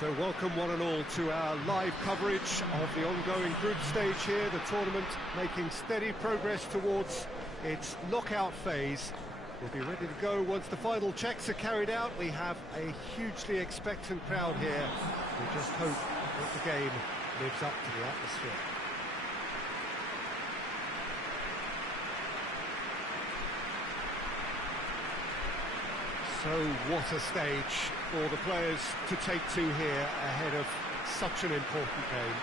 So welcome one and all to our live coverage of the ongoing group stage here, the tournament making steady progress towards its knockout phase. We'll be ready to go once the final checks are carried out. We have a hugely expectant crowd here. We just hope that the game lives up to the atmosphere. So what a stage for the players to take to here ahead of such an important game.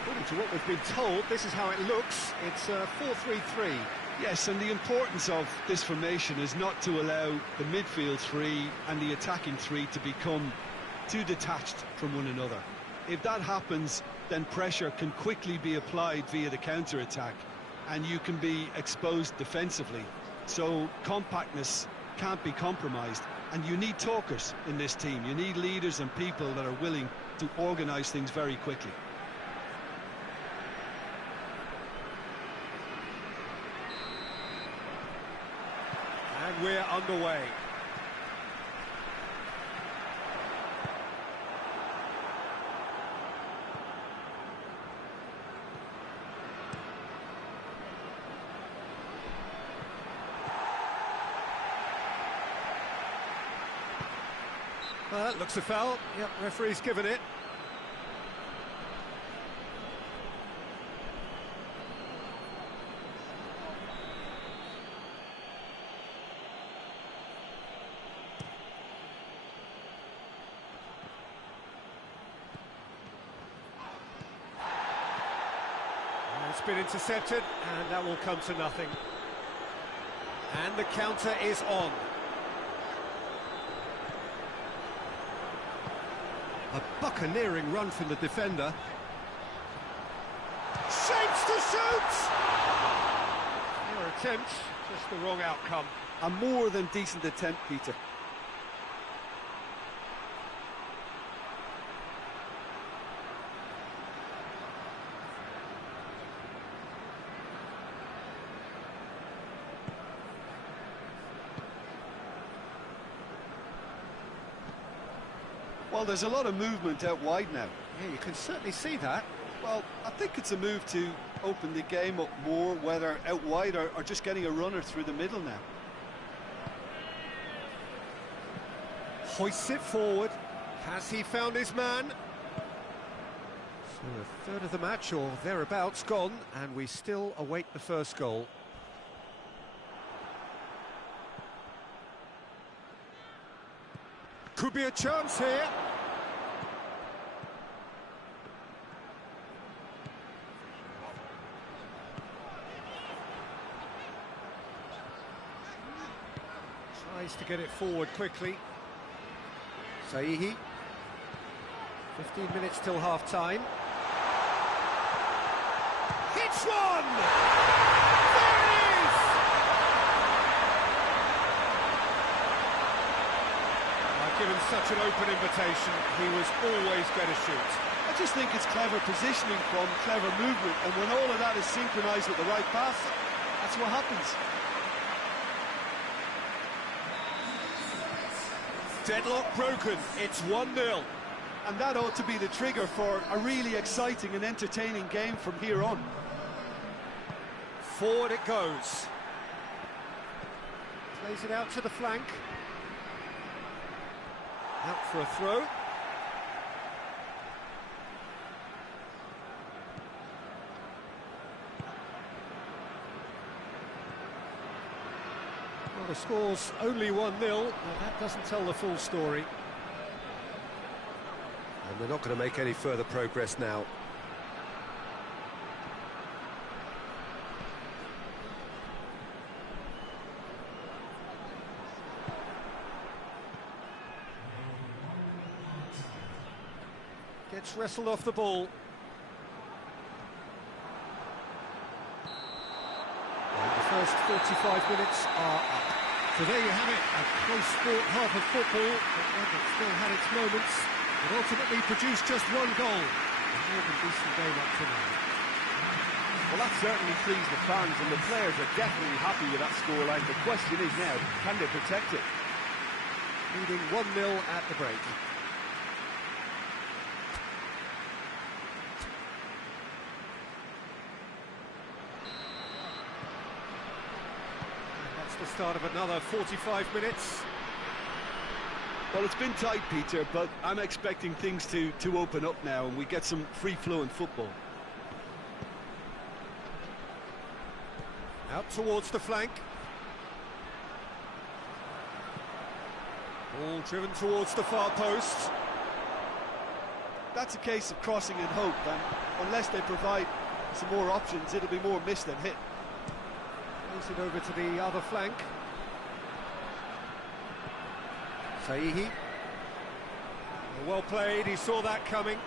According to what we've been told, this is how it looks. It's a 4-3-3. Yes, and the importance of this formation is not to allow the midfield three and the attacking three to become too detached from one another. If that happens, then pressure can quickly be applied via the counter-attack, and you can be exposed defensively. So compactness can't be compromised, and you need talkers in this team. You need leaders and people that are willing to organise things very quickly. And we're underway. Well, that looks a foul. Yep, referee's given it. And it's been intercepted, and that will come to nothing. And the counter is on. A buccaneering run from the defender. Shapes to shoot! Fair attempt, just the wrong outcome. A more than decent attempt, Peter. Well, there's a lot of movement out wide now. Yeah, you can certainly see that. Well, I think it's a move to open the game up more, whether out wide or just getting a runner through the middle now. Hoists it forward. Has he found his man? So a third of the match, or thereabouts, gone, and we still await the first goal. Could be a chance here. Tries to get it forward quickly. Saihi. 15 minutes till half-time. Hits one! There it is! Given such an open invitation, he was always going to shoot. I just think it's clever positioning from clever movement, and when all of that is synchronised with the right pass, that's what happens. Deadlock broken, it's 1-0. And that ought to be the trigger for a really exciting and entertaining game from here on. Forward it goes. Plays it out to the flank. Out for a throw. Well, the score's only 1-0, but that doesn't tell the full story. And they're not going to make any further progress now. Gets wrestled off the ball. And the first 45 minutes are up. So there you have it, a close-fought half of football, but one that still had its moments, but ultimately produced just one goal. A more than decent game up to now. Well, that certainly pleased the fans, and the players are definitely happy with that scoreline. The question is now, can they protect it? leading 1-0 at the break. And that's the start of another 45 minutes. Well, it's been tight, Peter, but I'm expecting things to open up now and we get some free-flowing football. Out towards the flank. Ball driven towards the far post. That's a case of crossing and hope, and unless they provide some more options, it'll be more miss than hit. Plays it over to the other flank. Saihi. Well played, he saw that coming.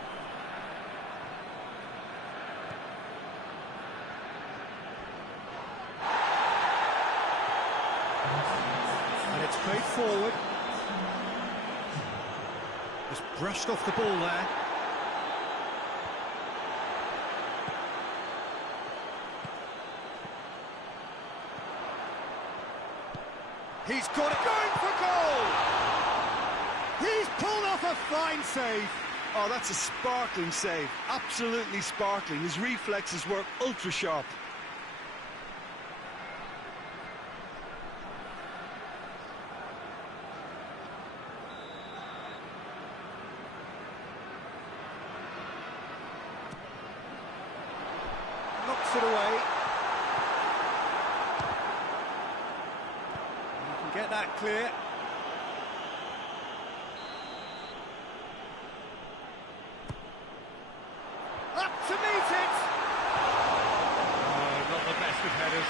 And it's played forward. Just brushed off the ball there. He's got it, going for goal! He's pulled off a fine save. Oh, that's a sparkling save, absolutely sparkling. His reflexes were ultra sharp. Knocks it away. You can get that clear. Up to meet it! Oh, not the best of headers.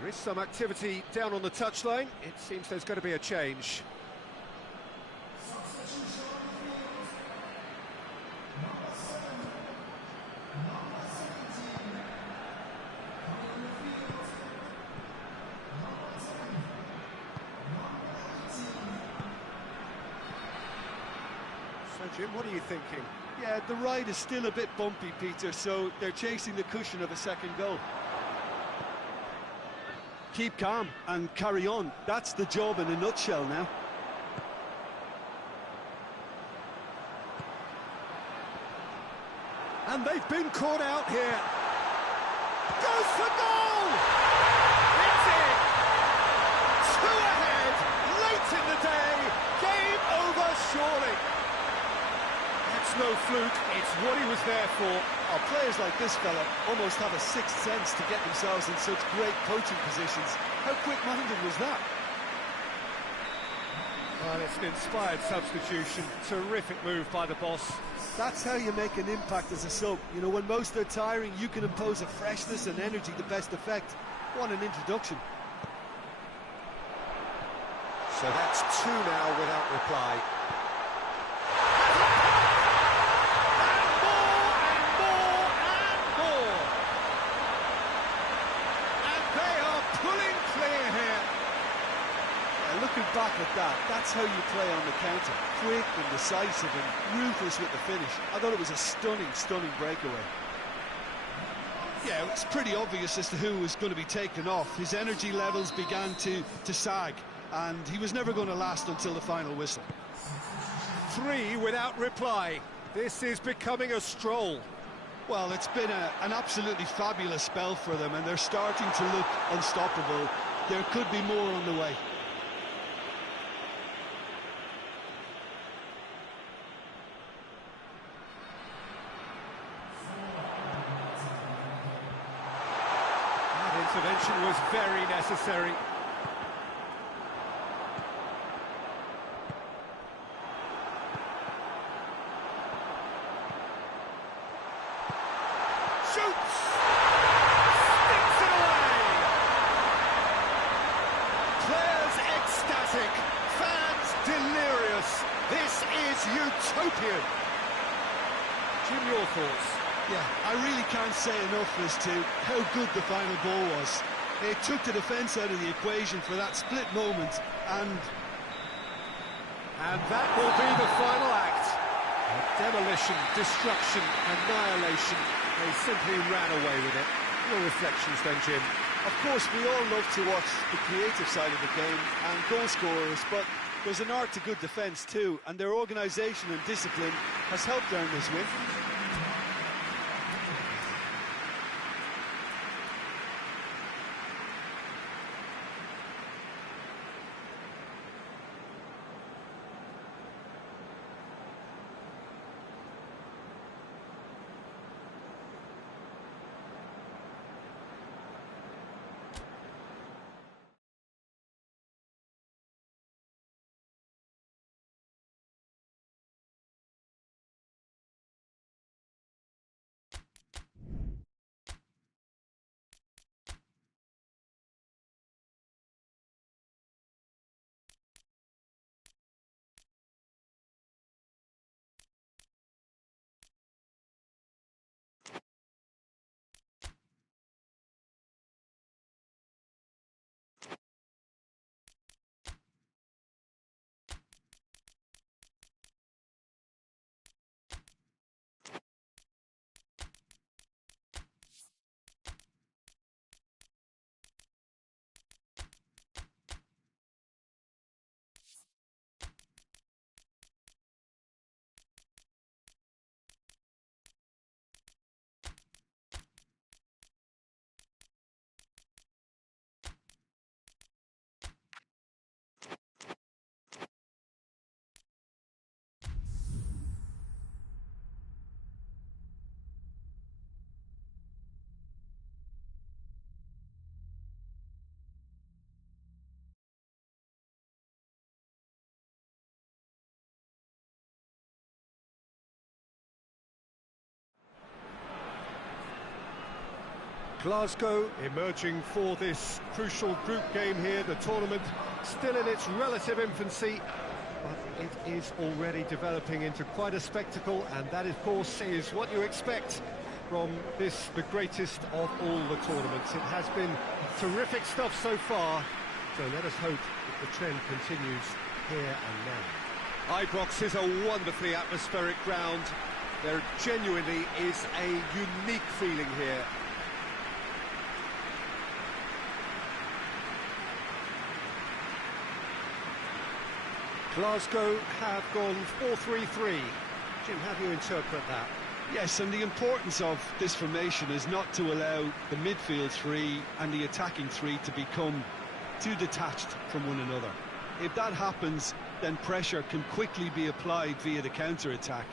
There is some activity down on the touchline. It seems there's going to be a change. So, Jim, what are you thinking? Yeah, the ride is still a bit bumpy, Peter, so they're chasing the cushion of a second goal. Keep calm and carry on. That's the job in a nutshell now. And they've been caught out here. Goes for goal! It's in! Two ahead, late in the day. Game over, surely. That's no fluke, it's what he was there for. Oh, players like this fella almost have a sixth sense to get themselves in such great coaching positions. How quick-minded was that? Well, it's an inspired substitution. Terrific move by the boss. That's how you make an impact as a sub. You know, when most are tiring, you can impose a freshness and energy to best effect. What an introduction. So that's two now without reply. Looking back at that, that's how you play on the counter. Quick and decisive and ruthless with the finish. I thought it was a stunning, stunning breakaway. Yeah, it's pretty obvious as to who was going to be taken off. His energy levels began to sag, and he was never going to last until the final whistle. Three without reply. This is becoming a stroll. Well, it's been an absolutely fabulous spell for them, and they're starting to look unstoppable. There could be more on the way. Intervention was very necessary. Shoots! Sticks it away! Players ecstatic, fans delirious. This is utopian. Jim, your thoughts? Yeah, I really can't say enough as to how good the final ball was. It took the defence out of the equation for that split moment, and that will be the final act. Demolition, destruction, annihilation. They simply ran away with it. Your reflections then, Jim? Of course, we all love to watch the creative side of the game and goal scorers, but there's an art to good defence too, and their organisation and discipline has helped earn this win. Glasgow emerging for this crucial group game here. The tournament still in its relative infancy, but it is already developing into quite a spectacle, and that, of course, is what you expect from this, the greatest of all the tournaments. It has been terrific stuff so far, so let us hope that the trend continues here and now. Ibrox is a wonderfully atmospheric ground. There genuinely is a unique feeling here. Glasgow have gone 4-3-3. Jim, how do you interpret that? yes, and the importance of this formation is not to allow the midfield three and the attacking three to become too detached from one another. If that happens, then pressure can quickly be applied via the counter-attack,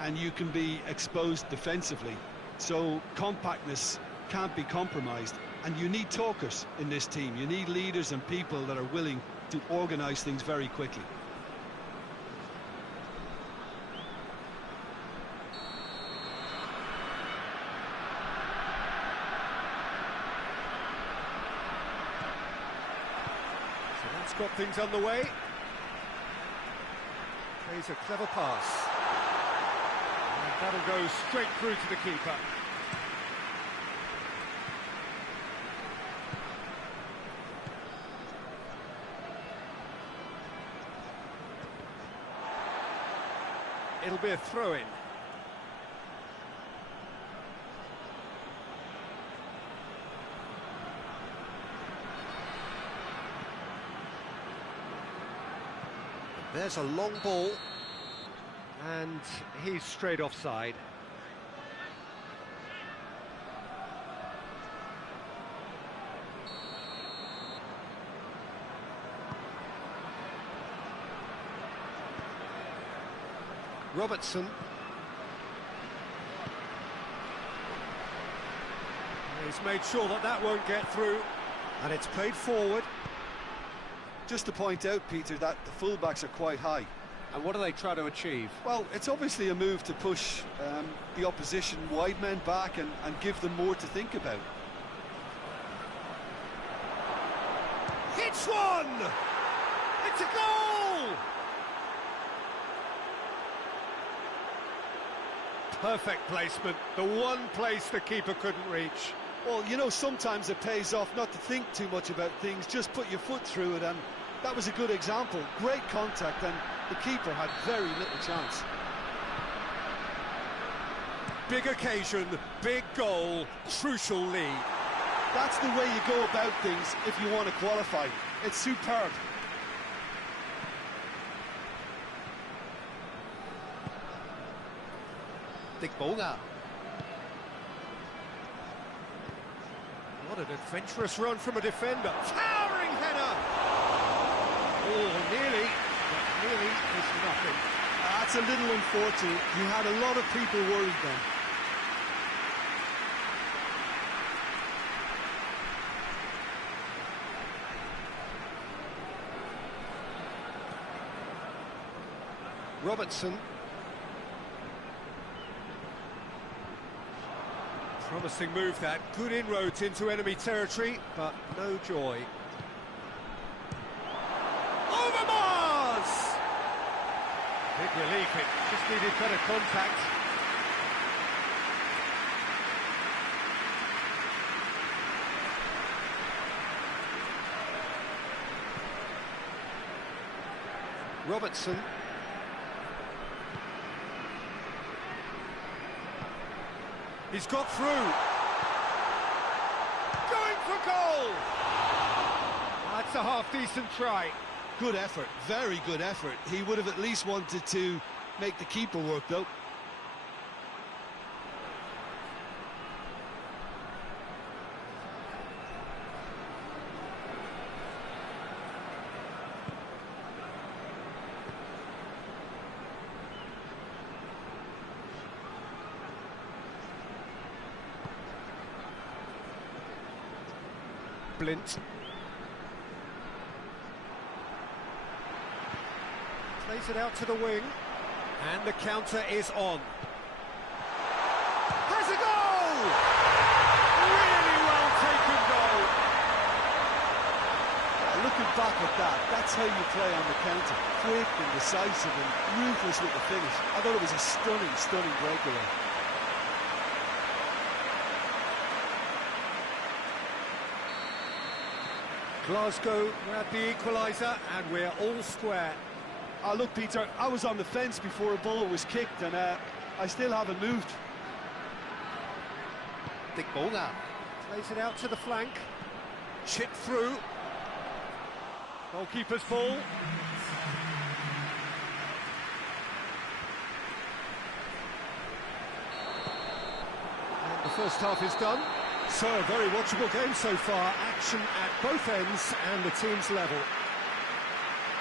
and you can be exposed defensively. So compactness can't be compromised, and you need talkers in this team. You need leaders and people that are willing to organise things very quickly. So that's got things underway. Plays a clever pass. And that'll go straight through to the keeper. It'll be a throw-in. There's a long ball, and he's straight offside. Robertson. He's made sure that that won't get through, and it's played forward. Just to point out, Peter, that the fullbacks are quite high. And what do they try to achieve? Well, it's obviously a move to push the opposition wide men back and give them more to think about. Hits one! It's a goal! Perfect placement, the one place the keeper couldn't reach. Well, you know, sometimes it pays off not to think too much about things, just put your foot through it, and that was a good example. Great contact, and the keeper had very little chance. Big occasion, big goal, crucial lead. That's the way you go about things if you want to qualify. It's superb. DORTMUND. What an adventurous run from a defender. Towering header! Oh, nearly, but nearly is nothing. That's a little unfortunate. You had a lot of people worried then. Robertson. Promising move that, good inroads into enemy territory, but no joy. Over Mars! Big relief, it just needed better contact. Robertson. He's got through. Going for goal! That's a half-decent try. Good effort, very good effort. He would have at least wanted to make the keeper work, though. Blint. Plays it out to the wing. And the counter is on. Has a goal! Really well taken goal. Looking back at that, that's how you play on the counter. Quick and decisive and ruthless with the finish. I thought it was a stunning, stunning breakaway. Glasgow had the equaliser, and we're all square. Look, Peter, I was on the fence before a ball was kicked, and I still haven't moved. DORTMUND plays it out to the flank. Chip through. Goalkeeper's ball. And the first half is done. So, a very watchable game so far. Action at both ends and the team's level.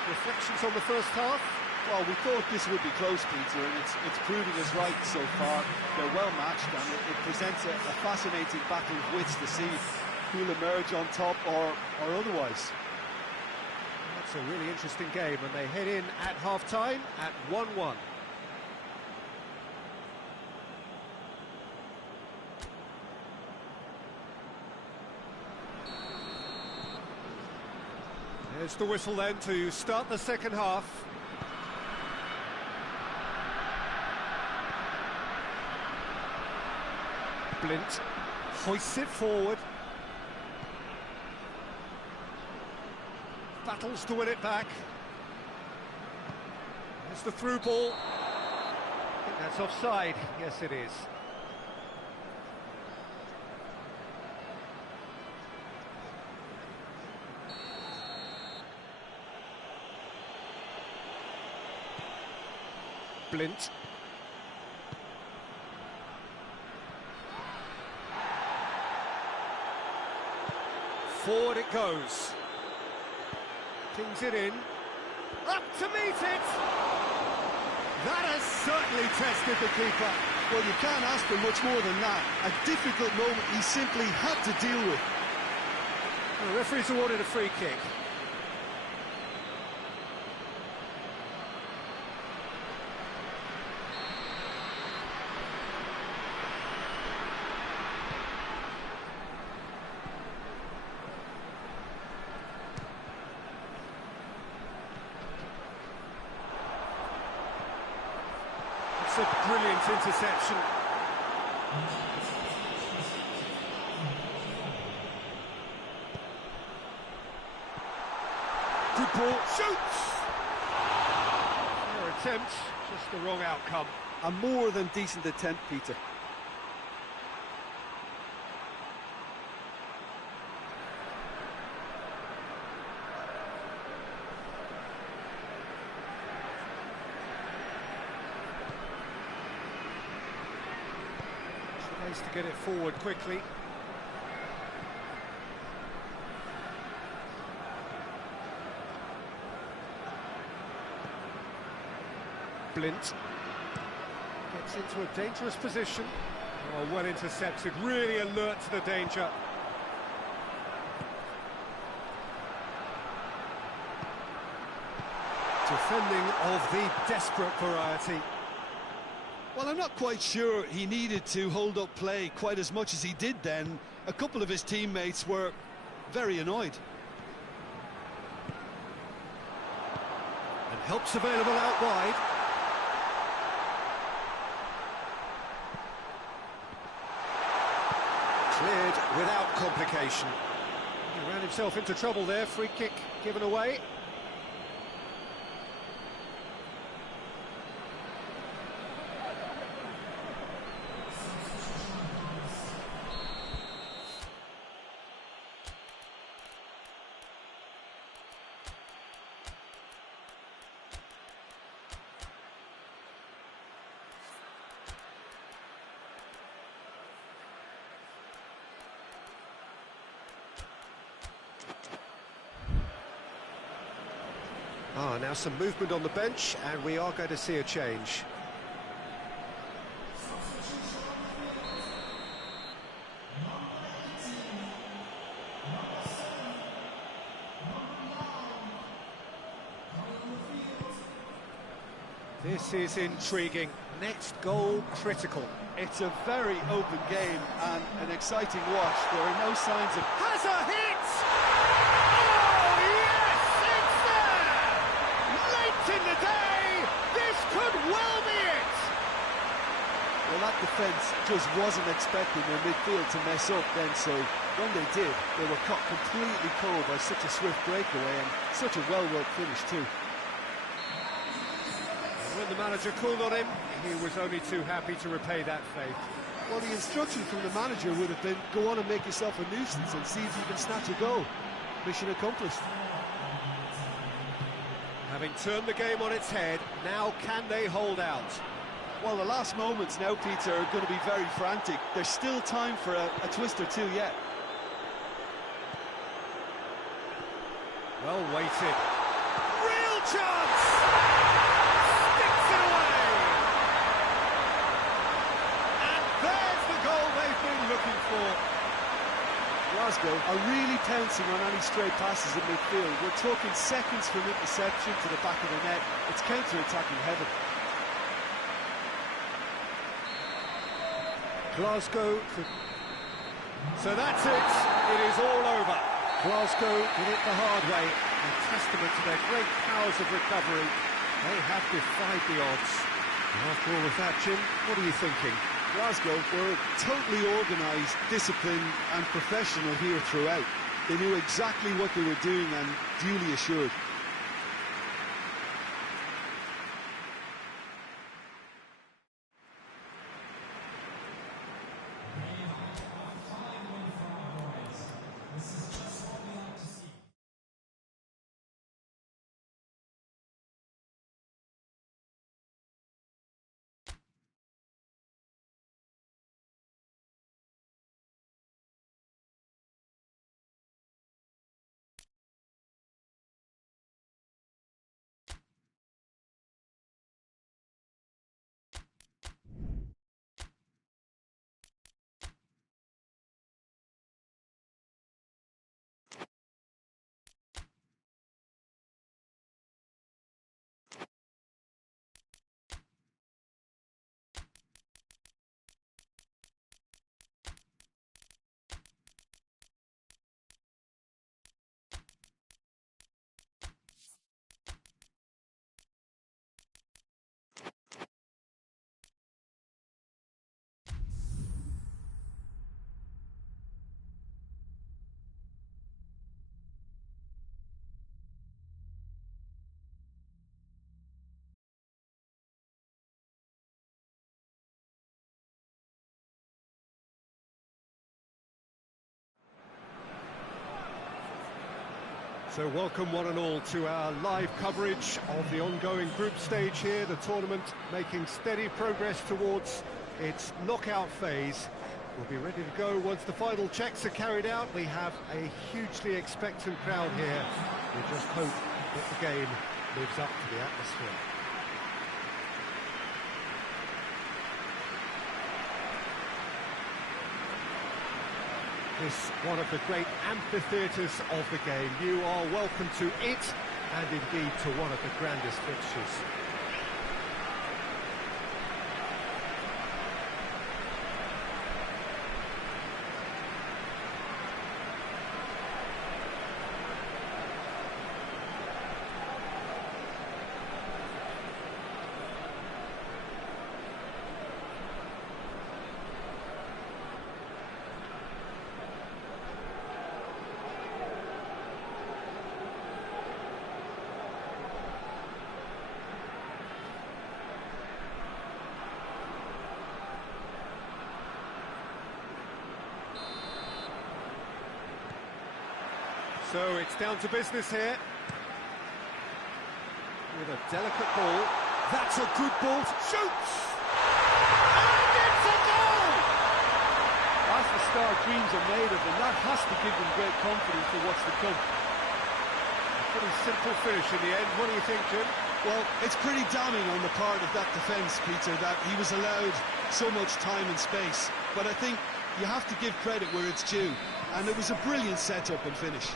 Reflections on the first half? Well, we thought this would be close, Peter, and it's proving us right so far. They're well matched, and it presents a fascinating battle of wits to see who'll emerge on top or otherwise. That's a really interesting game, and they head in at half-time at 1-1. There's the whistle then to start the second half. Blint hoists it forward. Battles to win it back. There's the through ball. I think that's offside. Yes, it is. Blint. Forward it goes. Pings it in. Up to meet it! That has certainly tested the keeper. Well, you can't ask for much more than that. A difficult moment he simply had to deal with. The referee's awarded a free kick. It's a brilliant interception. Good ball, shoots! Fair attempt, just the wrong outcome. A more than decent attempt, Peter. Tries to get it forward quickly. Blint gets into a dangerous position. Oh, well intercepted, really alert to the danger. Defending of the desperate variety. Well, I'm not quite sure he needed to hold up play quite as much as he did then. A couple of his teammates were very annoyed. And help's available out wide. Cleared without complication. He ran himself into trouble there, free kick given away. Now some movement on the bench, and we are going to see a change. This is intriguing. Next goal critical. It's a very open game and an exciting watch. There are no signs of... Has a hit! Oh, yes! It's there! Late in the day, this could well be it! Well, that defence just wasn't expecting their midfield to mess up then, so when they did, they were caught completely cold by such a swift breakaway and such a well-worked finish too. When the manager called on him, he was only too happy to repay that faith. Well, the instruction from the manager would have been, go on and make yourself a nuisance and see if you can snatch a goal. Mission accomplished. Having turned the game on its head, now can they hold out? Well, the last moments now, Peter, are going to be very frantic. There's still time for a twist or two yet. Well weighted. Real chance! Looking for. Glasgow are really pouncing on any stray passes in midfield. We're talking seconds from interception to the back of the net. It's counter-attacking heaven. Glasgow could... So that's it. It is all over. Glasgow did it the hard way. A testament to their great powers of recovery. They have defied the odds. After all of that, Jim, what are you thinking? Glasgow were totally organised, disciplined and professional here throughout. They knew exactly what they were doing and duly assured. So welcome one and all to our live coverage of the ongoing group stage here, the tournament making steady progress towards its knockout phase. We'll be ready to go once the final checks are carried out. We have a hugely expectant crowd here. We just hope that the game lives up to the atmosphere. This one of the great amphitheatres of the game. You are welcome to it, and indeed to one of the grandest fixtures. So it's down to business here. With a delicate ball. That's a good ball. Shoots! And it's a goal! That's the start dreams are made of, and that has to give them great confidence for what's to come. A pretty simple finish in the end. What do you think, Jim? Well, it's pretty damning on the part of that defence, Peter, that he was allowed so much time and space. But I think you have to give credit where it's due, and it was a brilliant setup and finish.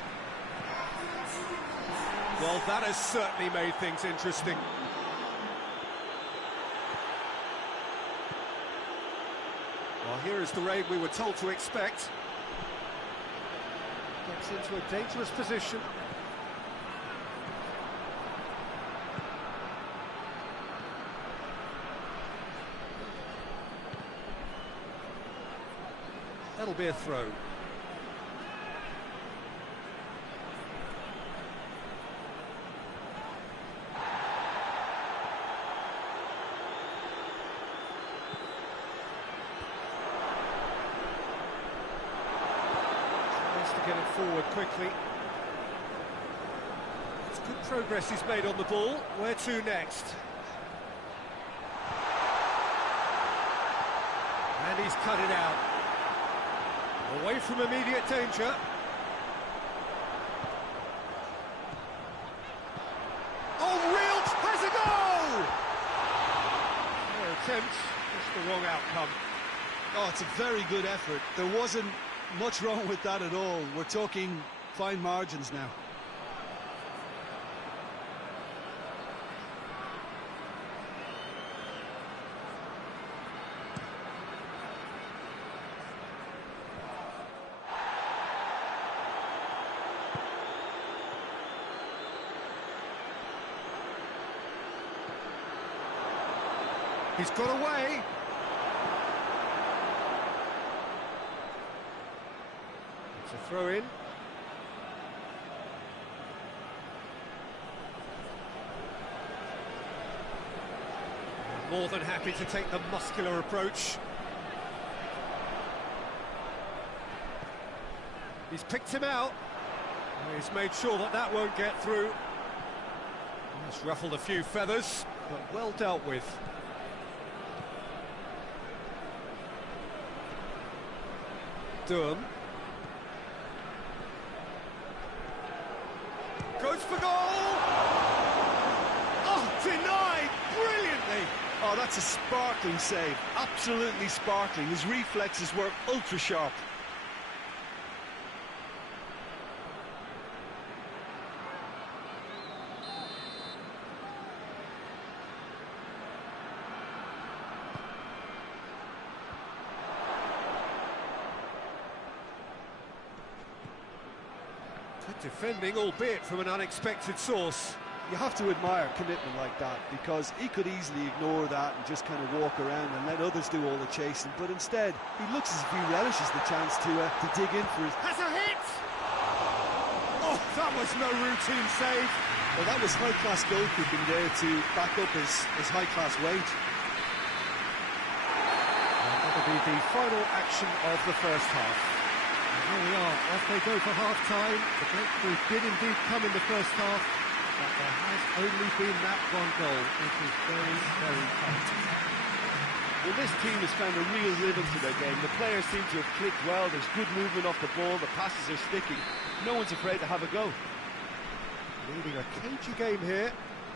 Well, that has certainly made things interesting. Well, here is the raid we were told to expect. Gets into a dangerous position. That'll be a throw. Get it forward quickly. It's good progress he's made on the ball. Where to next? And he's cut it out. Away from immediate danger. Oh, Real has a goal! Their attempt, just the wrong outcome. Oh, it's a very good effort. There wasn't much wrong with that at all. We're talking fine margins now. He's got away. It's a throw in. More than happy to take the muscular approach. He's picked him out. He's made sure that that won't get through. He's ruffled a few feathers, but well dealt with. Durham. Goes for goal! Oh, denied brilliantly! Oh, that's a sparkling save. Absolutely sparkling. His reflexes were ultra sharp. Good defending, albeit from an unexpected source. You have to admire commitment like that, because he could easily ignore that and just kind of walk around and let others do all the chasing, but instead he looks as if he relishes the chance to dig in for his... Has a hit! Oh, that was no routine save. Well, that was high-class goalkeeping there to back up his high-class wage. That'll be the final action of the first half. Here we are, off they go for half-time. The breakthrough did indeed come in the first half, but there has only been that one goal. It is very, very tight. Well, this team has found a real rhythm to their game. The players seem to have clicked well. There's good movement off the ball. The passes are sticking. No one's afraid to have a go. Leading a cagey game here.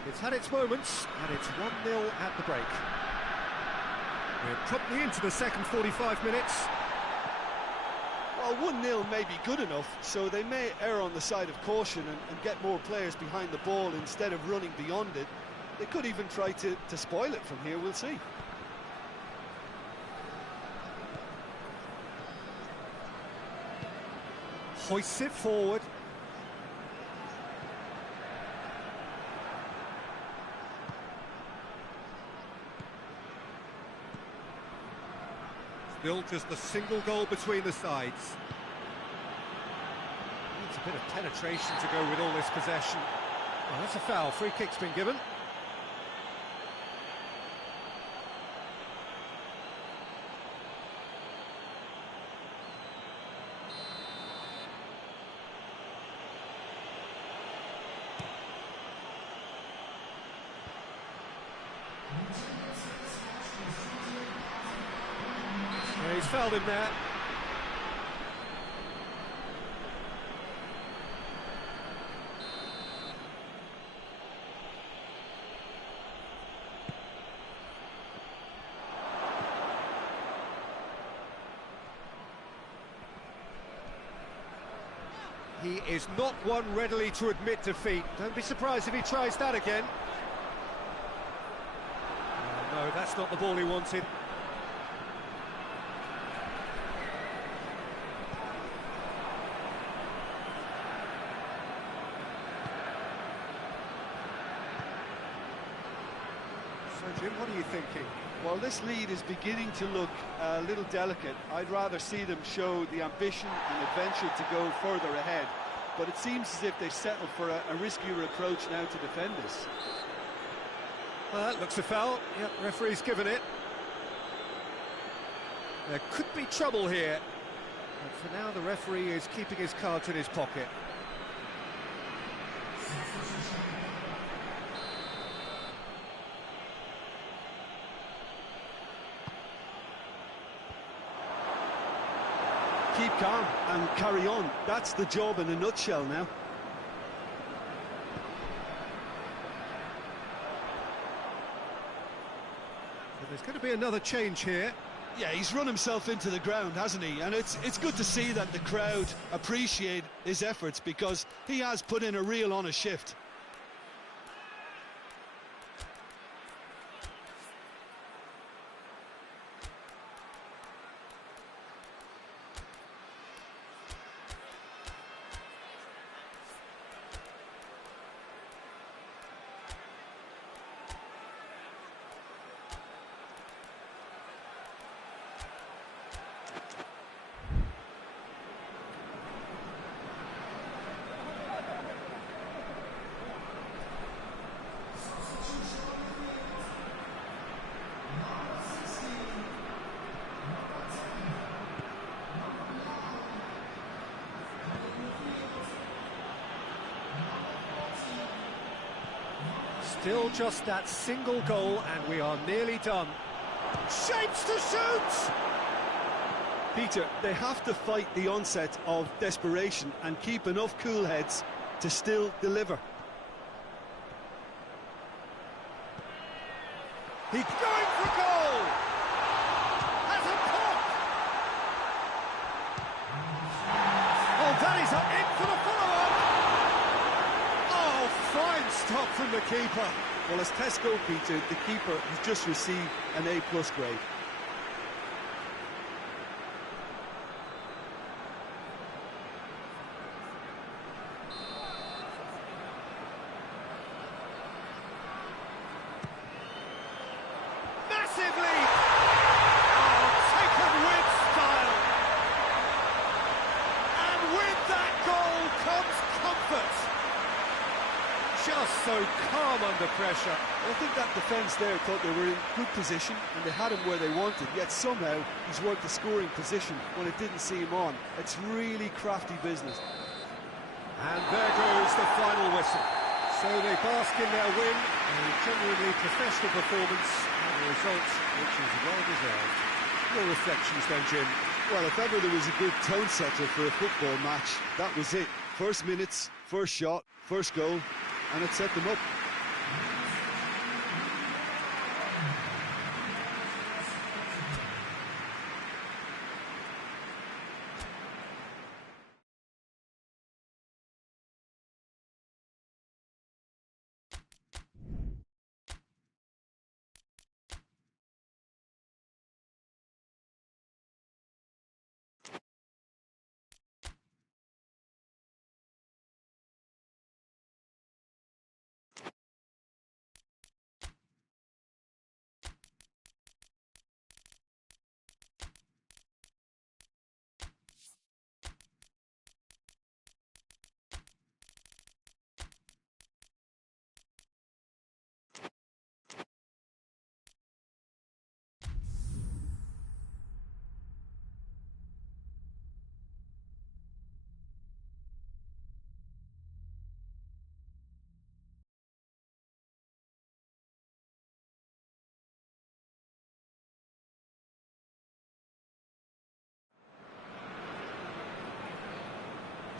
It's had its moments, and it's 1-0 at the break. We're promptly into the second 45 minutes. Well, 1-0 may be good enough, so they may err on the side of caution and get more players behind the ball instead of running beyond it. They could even try to spoil it from here, we'll see. Hoists it forward. Still just a single goal between the sides. Needs a bit of penetration to go with all this possession. Well, that's a foul. Free kick's been given. Yeah, he's fouled him there. He is not one readily to admit defeat. Don't be surprised if he tries that again. No, that's not the ball he wanted. So, Jim, what are you thinking? Well, this lead is beginning to look a little delicate. I'd rather see them show the ambition and adventure to go further ahead. But it seems as if they've settled for a riskier approach now to defend this. Well, that looks a foul. Yep, referee's given it. There could be trouble here. But for now, the referee is keeping his cards in his pocket. Keep calm and carry on. That's the job in a nutshell now. So there's going to be another change here. Yeah, he's run himself into the ground, hasn't he? And it's good to see that the crowd appreciate his efforts, because he has put in a real honest shift. Still just that single goal, and we are nearly done. Shapes to shoot! Peter, they have to fight the onset of desperation and keep enough cool heads to still deliver. He's going for goal! Has a pop! Oh, that is in for the follow-up! Oh, fine stop from the keeper. Well, as tests go, Peter, the keeper has just received an A+ grade. Massive lead! Oh, taken with style! And with that goal comes comfort. just so calm under pressure. I think that defence there thought they were in good position and they had him where they wanted, yet somehow he's worked the scoring position when it didn't see him on. It's really crafty business. And there goes the final whistle. So they bask in their win, a genuinely professional performance, and the result which is well deserved. Your reflections then, Jim? Well, if ever there was a good tone setter for a football match, that was it. First minutes, first shot, first goal, and it set them up.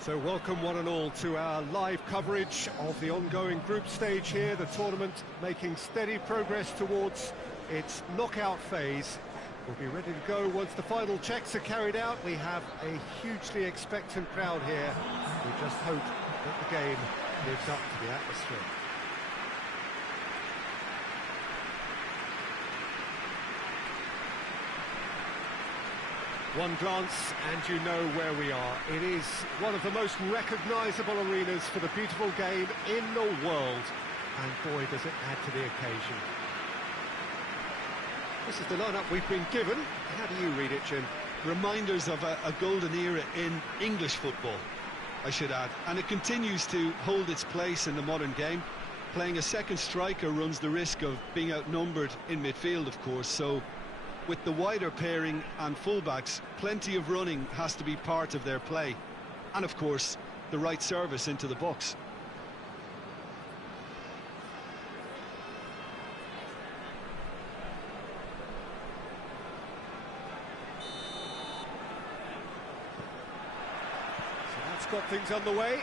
So welcome one and all to our live coverage of the ongoing group stage here, the tournament making steady progress towards its knockout phase. We'll be ready to go once the final checks are carried out. We have a hugely expectant crowd here. We just hope that the game lives up to the atmosphere. One glance and you know where we are. It is one of the most recognisable arenas for the beautiful game in the world. And boy, does it add to the occasion. This is the lineup we've been given. How do you read it, Jim? Reminders of a golden era in English football, I should add. And it continues to hold its place in the modern game. Playing a second striker runs the risk of being outnumbered in midfield, of course, so with the wider pairing and fullbacks, plenty of running has to be part of their play. And of course, the right service into the box. So that's got things underway.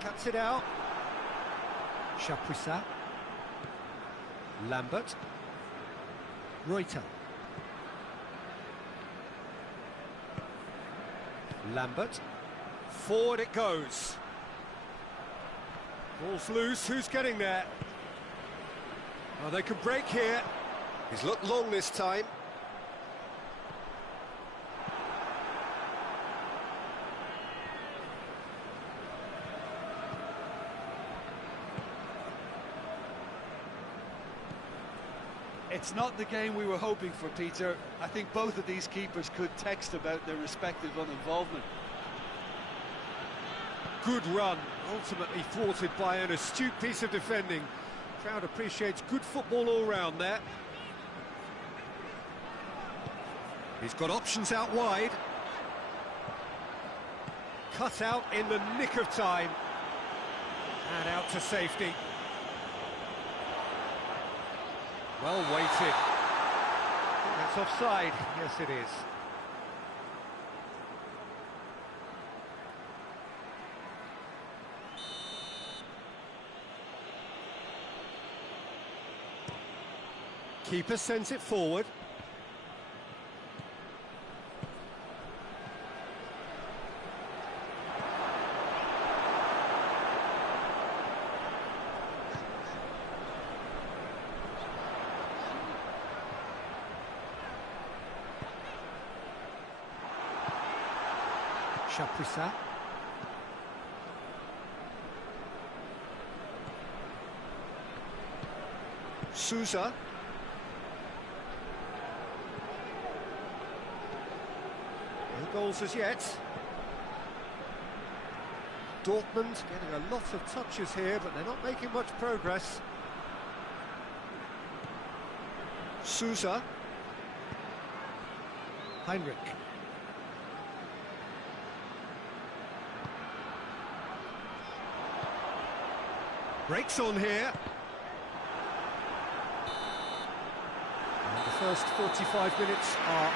Cuts it out. Chapuisat. Lambert. Reuter. Lambert. Forward it goes. Ball's loose. Who's getting there? Oh, they can break here. He's looked long this time. It's not the game we were hoping for, Peter. I think both of these keepers could text about their respective uninvolvement. Good run, ultimately thwarted by an astute piece of defending. Crowd appreciates good football all round there. He's got options out wide. Cut out in the nick of time. And out to safety. Well weighted. I think that's offside. Yes, it is. Keeper sends it forward. Chapuisat. Sousa. No goals as yet. Dortmund getting a lot of touches here, but they're not making much progress. Sousa. Heinrich. Breaks on here. And the first 45 minutes are up.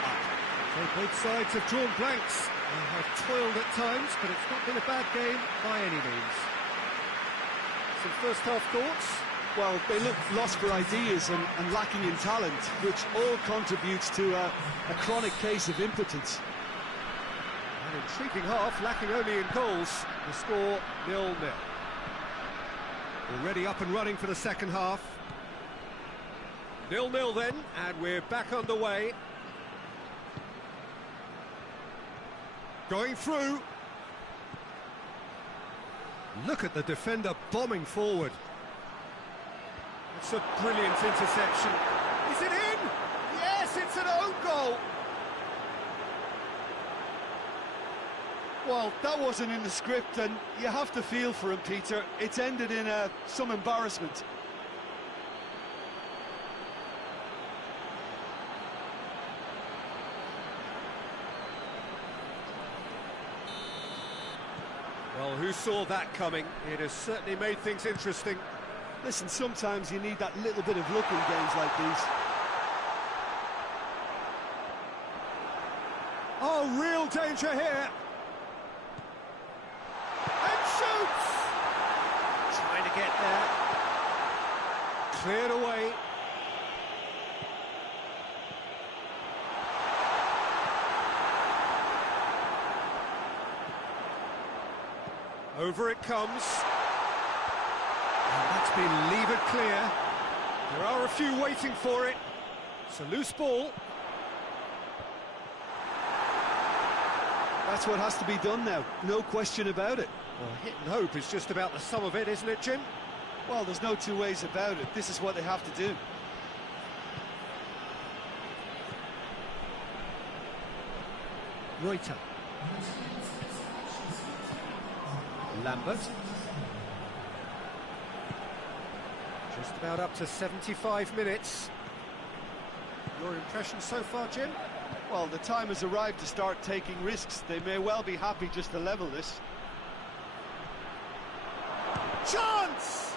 So both sides have drawn blanks and have toiled at times, but it's not been a bad game by any means. Some first half thoughts? Well, they look lost for ideas and lacking in talent, which all contributes to a chronic case of impotence. An intriguing half, lacking only in goals. The score 0-0. Already up and running for the second half. 0-0 then, and we're back underway. Going through. Look at the defender bombing forward. It's a brilliant interception. Is it in? Yes, it's an own goal. Well, that wasn't in the script, and you have to feel for him, Peter. It's ended in some embarrassment. Well, who saw that coming? It has certainly made things interesting. Listen, sometimes you need that little bit of luck in games like these. Oh, real danger here. And shoots! Trying to get there. Cleared away. Over it comes. And that's been levered clear. There are a few waiting for it. It's a loose ball. That's what has to be done now, no question about it. Well, hit and hope is just about the sum of it, isn't it, Jim? Well, there's no two ways about it. This is what they have to do. Reuter. Lambert. Just about up to 75 minutes. Your impression so far, Jim? Well, the time has arrived to start taking risks. They may well be happy just to level this. Chance!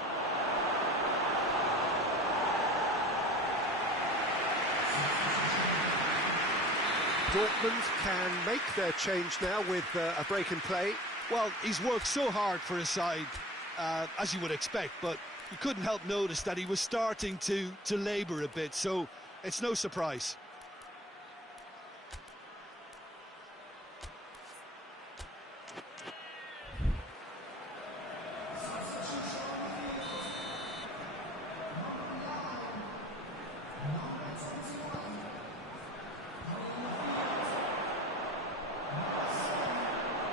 Dortmund can make their change now with a break in play. Well, he's worked so hard for his side, as you would expect, but you couldn't help notice that he was starting to labour a bit, so it's no surprise.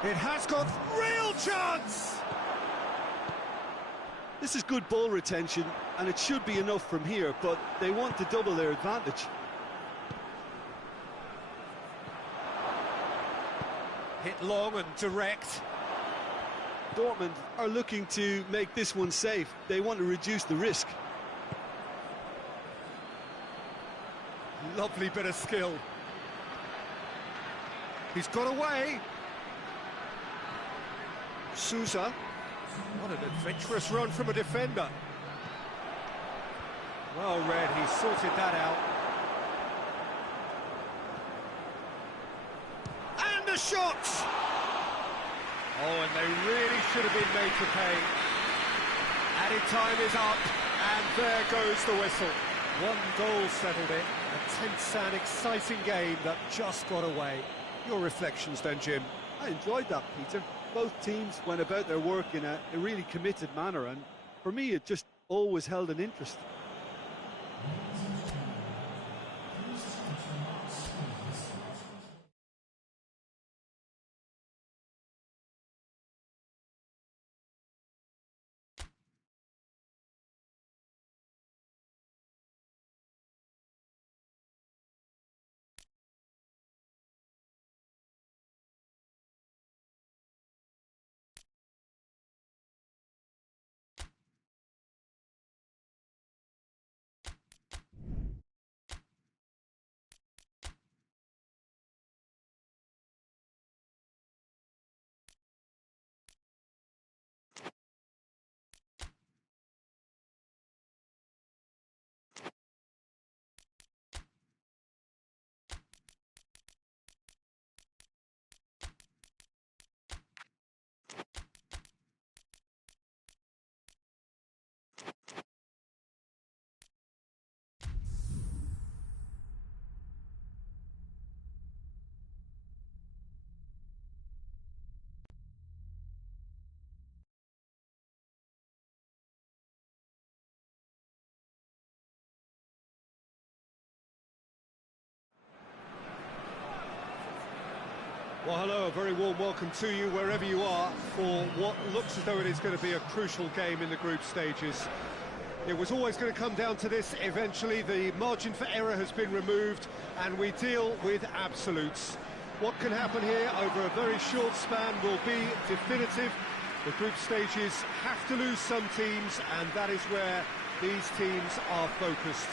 It has got real chance! This is good ball retention, and it should be enough from here, but they want to double their advantage. Hit long and direct. Dortmund are looking to make this one safe. They want to reduce the risk. Lovely bit of skill. He's got away. Sousa. What an adventurous run from a defender. Well read, he sorted that out. And a shot! Oh, and they really should have been made to pay. Added time is up, and there goes the whistle. One goal settled it. A tense and exciting game that just got away. Your reflections then, Jim? I enjoyed that, Peter. Both teams went about their work in a really committed manner, and for me it just always held an interest. Well, hello, a very warm welcome to you wherever you are for what looks as though it is going to be a crucial game in the group stages. It was always going to come down to this eventually. The margin for error has been removed and we deal with absolutes. What can happen here over a very short span will be definitive. The group stages have to lose some teams, and that is where these teams are focused.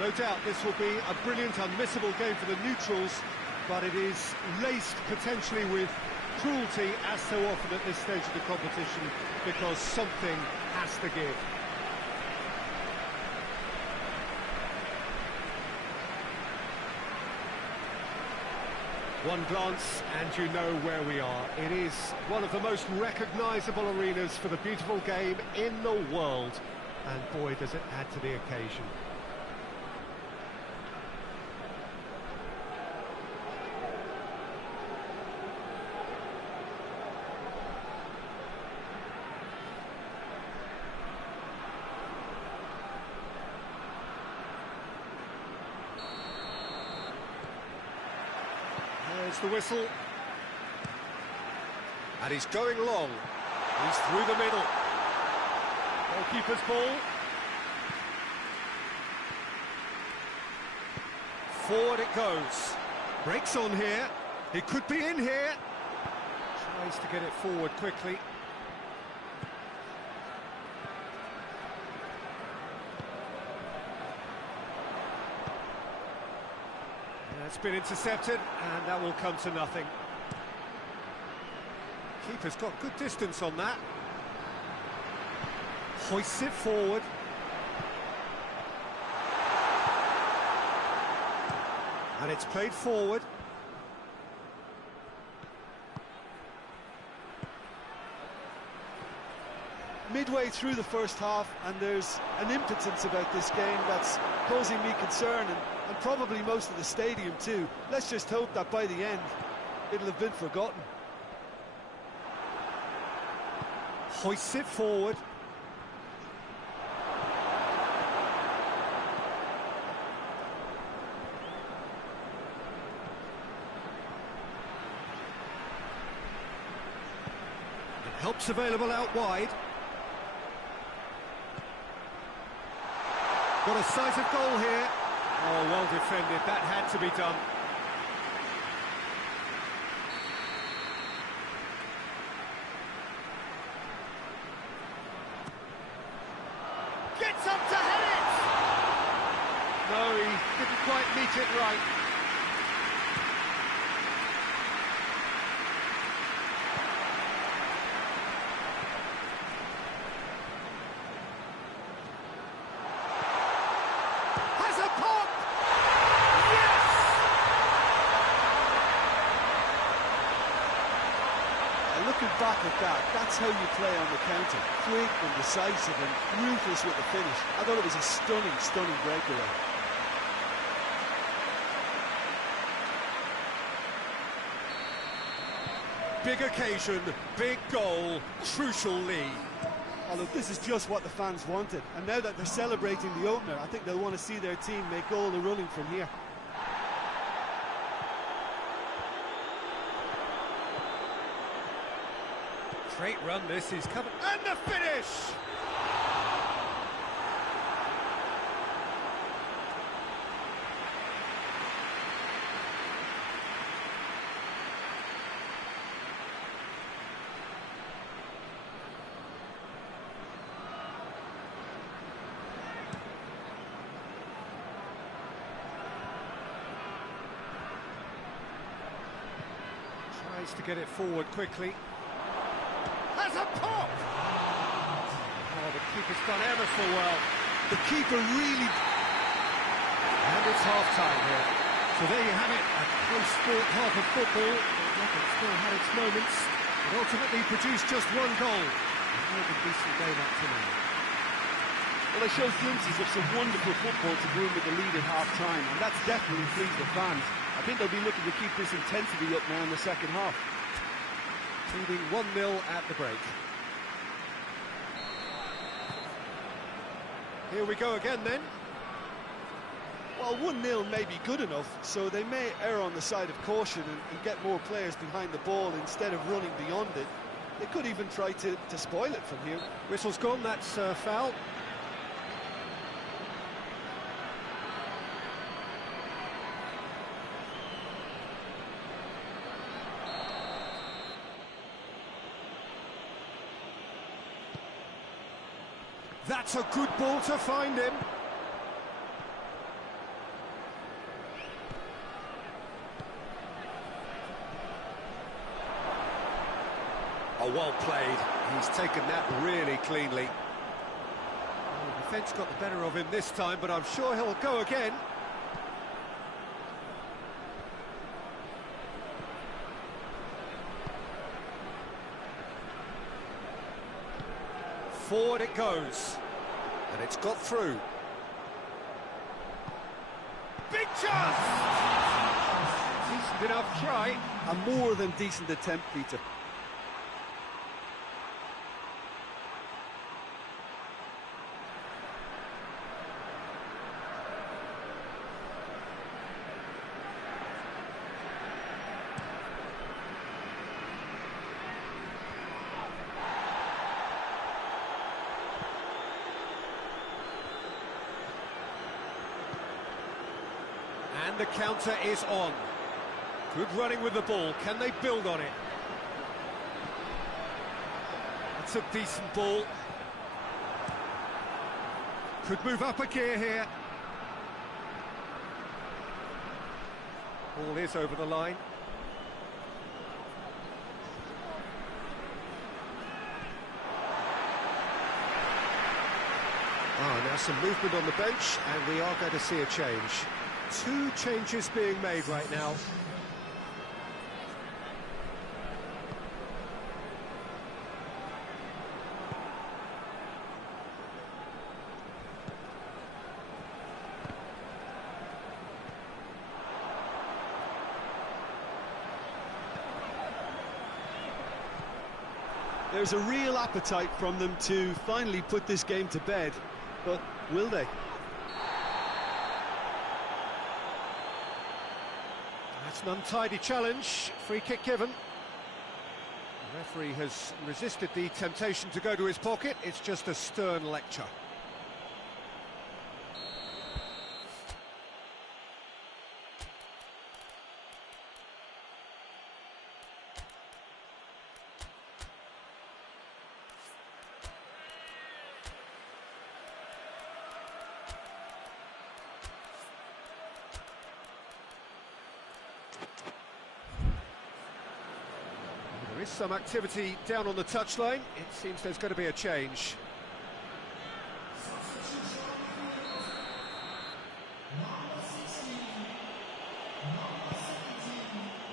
No doubt this will be a brilliant, unmissable game for the neutrals, but it is laced potentially with cruelty as so often at this stage of the competition, because something has to give. One glance and you know where we are. It is one of the most recognisable arenas for the beautiful game in the world, and boy does it add to the occasion. There's the whistle. And he's going long. He's through the middle. Goalkeeper's ball. Forward it goes. Breaks on here. He could be in here. Tries to get it forward quickly. It's been intercepted, and that will come to nothing. Keeper's got good distance on that. Hoists it forward. And it's played forward. Midway through the first half, and there's an impotence about this game that's causing me concern, and probably most of the stadium too. Let's just hope that by the end it'll have been forgotten. Hoists it forward. And help's available out wide. Got a sight of goal here. Oh, well defended. That had to be done. Gets up to head it! No, he didn't quite meet it right. Looking back at that, that's how you play on the counter. Quick and decisive and ruthless with the finish. I thought it was a stunning, stunning breakaway. Big occasion, big goal, crucial lead. Oh, look, this is just what the fans wanted. And now that they're celebrating the opener, I think they'll want to see their team make all the running from here. Great run this is coming, and the finish! Tries to get it forward quickly. Has a pop! Oh, the keeper's done ever so well. The keeper really... And it's half-time here. So there you have it, a close sport half of football. It still had its moments, but ultimately produced just one goal. A decent game up to now. Well, they showed glimpses of some wonderful football to go in with the lead at half-time, and that's definitely pleased the fans. I think they'll be looking to keep this intensity up now in the second half. Leading 1-0 at the break. Here we go again then. Well, 1-0 may be good enough, so they may err on the side of caution and get more players behind the ball instead of running beyond it. They could even try to spoil it from here. Whistle's gone, that's foul. That's a good ball to find him. Oh, well played. He's taken that really cleanly. The defence got the better of him this time, but I'm sure he'll go again. Forward it goes, and it's got through. Big chance! Decent enough try. A more than decent attempt, Peter. And the counter is on. Good running with the ball. Can they build on it? That's a decent ball. Could move up a gear here. Ball is over the line. Now some movement on the bench, and we are going to see a change. 2 changes being made right now. There's a real appetite from them to finally put this game to bed, but will they? That's an untidy challenge. Free kick given. The referee has resisted the temptation to go to his pocket. It's just a stern lecture. There is some activity down on the touchline. It seems there's going to be a change.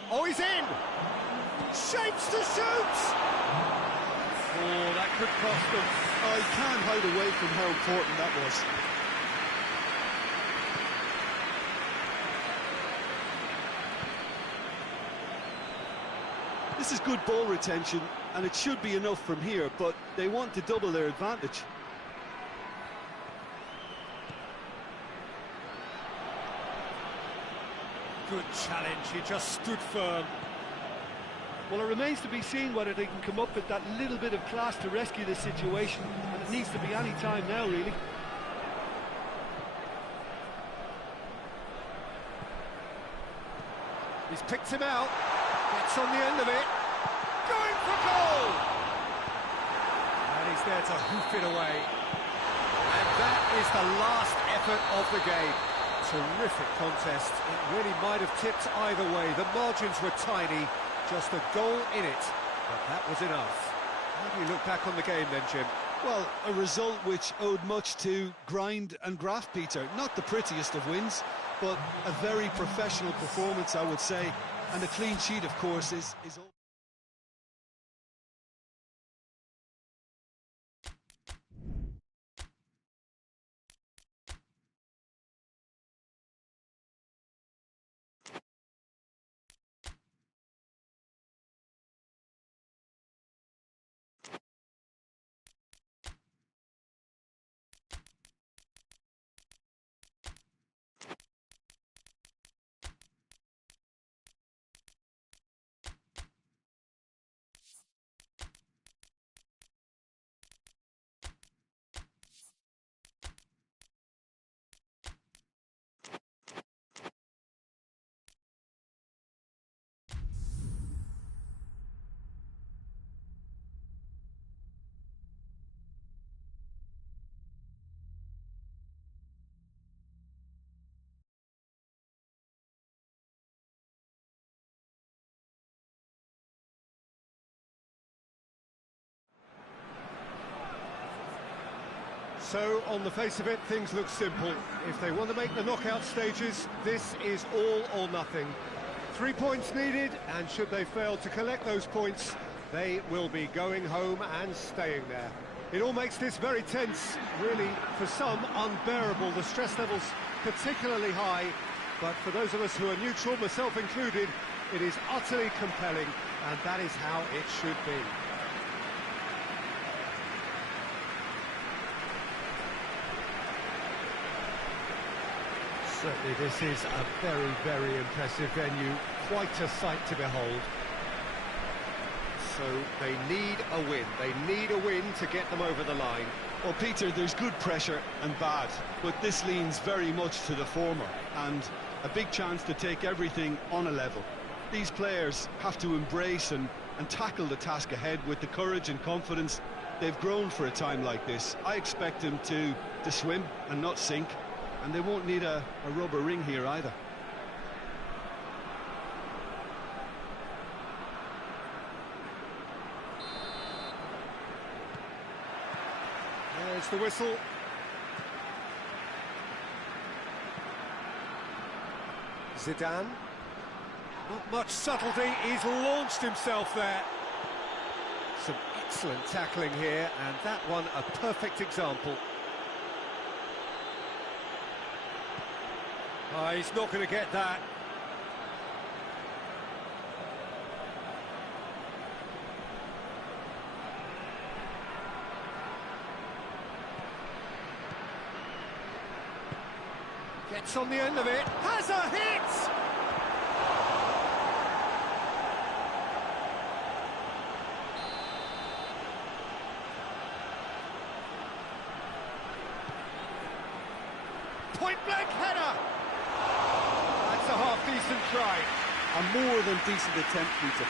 Oh, he's in! Shapes to shoot! Oh, that could cost them. I can't hide away from how important that was. This is good ball retention, and it should be enough from here, but they want to double their advantage. Good challenge, he just stood firm. Well, it remains to be seen whether they can come up with that little bit of class to rescue this situation, and it needs to be any time now, really. He's picked him out, gets on the end of it, going for goal! And he's there to hoof it away. And that is the last effort of the game. Terrific contest. It really might have tipped either way. The margins were tiny, just a goal in it, but that was enough. How do you look back on the game then, Jim? Well, a result which owed much to grind and graft, Peter. Not the prettiest of wins, but a very professional performance, I would say. And a clean sheet, of course, is So, on the face of it, things look simple. If they want to make the knockout stages, this is all or nothing. 3 points needed, and should they fail to collect those points, they will be going home and staying there. It all makes this very tense, really, for some, unbearable. The stress levels particularly high, but for those of us who are neutral, myself included, it is utterly compelling, and that is how it should be. Certainly this is a very, very impressive venue, quite a sight to behold. So they need a win. They need a win to get them over the line. Well, Peter, there's good pressure and bad, but this leans very much to the former, and a big chance to take everything on a level. These players have to embrace and tackle the task ahead with the courage and confidence they've grown for a time like this. I expect them to swim and not sink, and they won't need a rubber ring here either. There's the whistle. Zidane. Not much subtlety, he's launched himself there. Some excellent tackling here, and that one a perfect example. He's not going to get that. Gets on the end of it, has a hit! Point-blank header! That's a half-decent try. A more than decent attempt, Peter.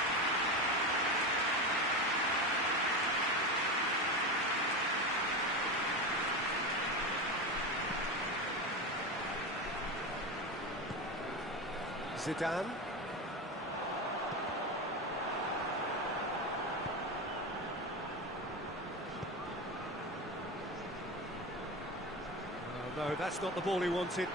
Zidane. Oh, no, that's not the ball he wanted.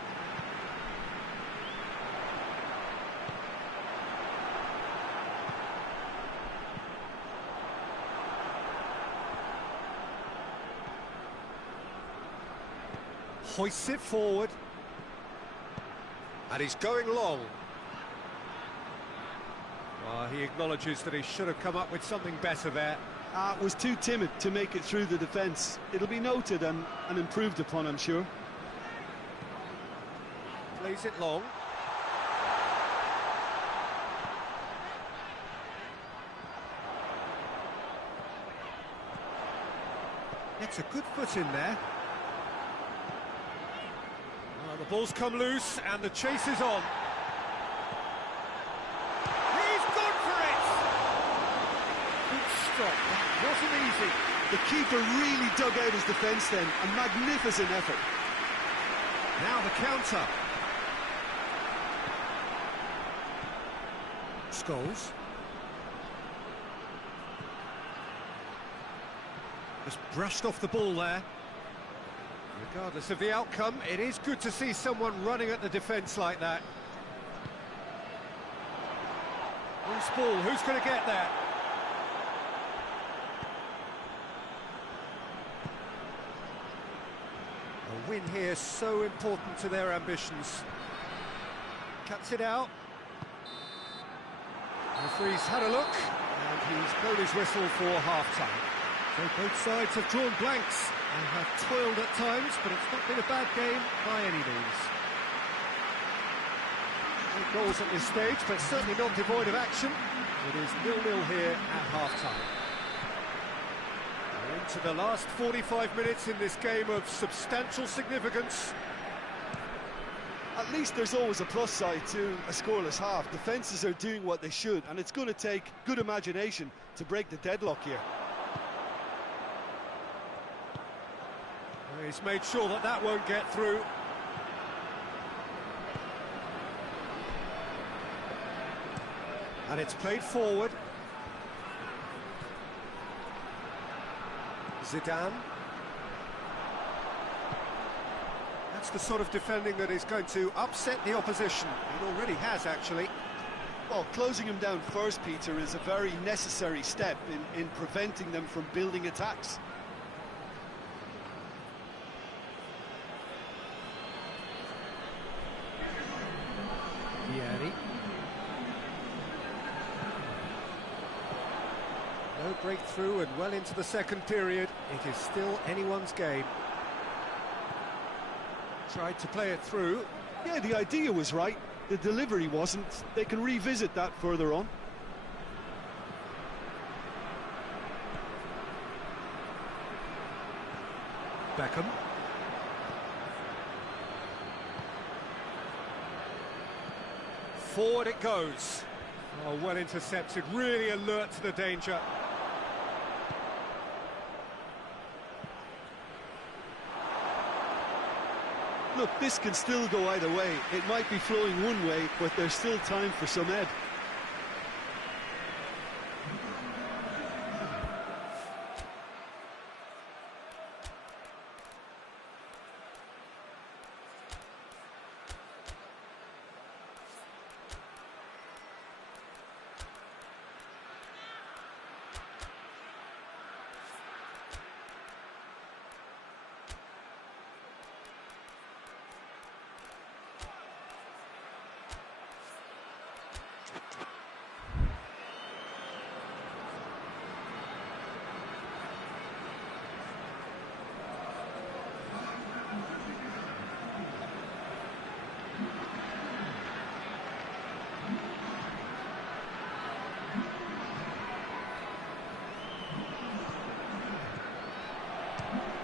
Hoists it forward. And he's going long. He acknowledges that he should have come up with something better there. Was too timid to make it through the defence. It'll be noted and improved upon, I'm sure. Plays it long. Gets a good foot in there. The ball's come loose and the chase is on. That wasn't easy. The keeper really dug out his defence then. A magnificent effort. Now the counter. Scholes. Just brushed off the ball there. Regardless of the outcome, it is good to see someone running at the defence like that. Loose ball, who's going to get that? A win here so important to their ambitions. Cuts it out. The referee's had a look, and he's blown his whistle for half-time. So both sides have drawn blanks and have toiled at times, but it's not been a bad game by any means. No goals at this stage, but certainly not devoid of action. It is 0-0 here at half-time. We're into the last 45 minutes in this game of substantial significance. At least there's always a plus side to a scoreless half. Defences are doing what they should, and it's going to take good imagination to break the deadlock here. He's made sure that that won't get through. And it's played forward. Zidane. That's the sort of defending that is going to upset the opposition. It already has, actually. Well, closing him down first, Peter, is a very necessary step in preventing them from building attacks. Vieri. No breakthrough and well into the second period. It is still anyone's game. Tried to play it through. Yeah, the idea was right. The delivery wasn't. They can revisit that further on. Beckham. Forward it goes. Oh, well intercepted, really alert to the danger. Look, this can still go either way. It might be flowing one way, but there's still time for some ebb.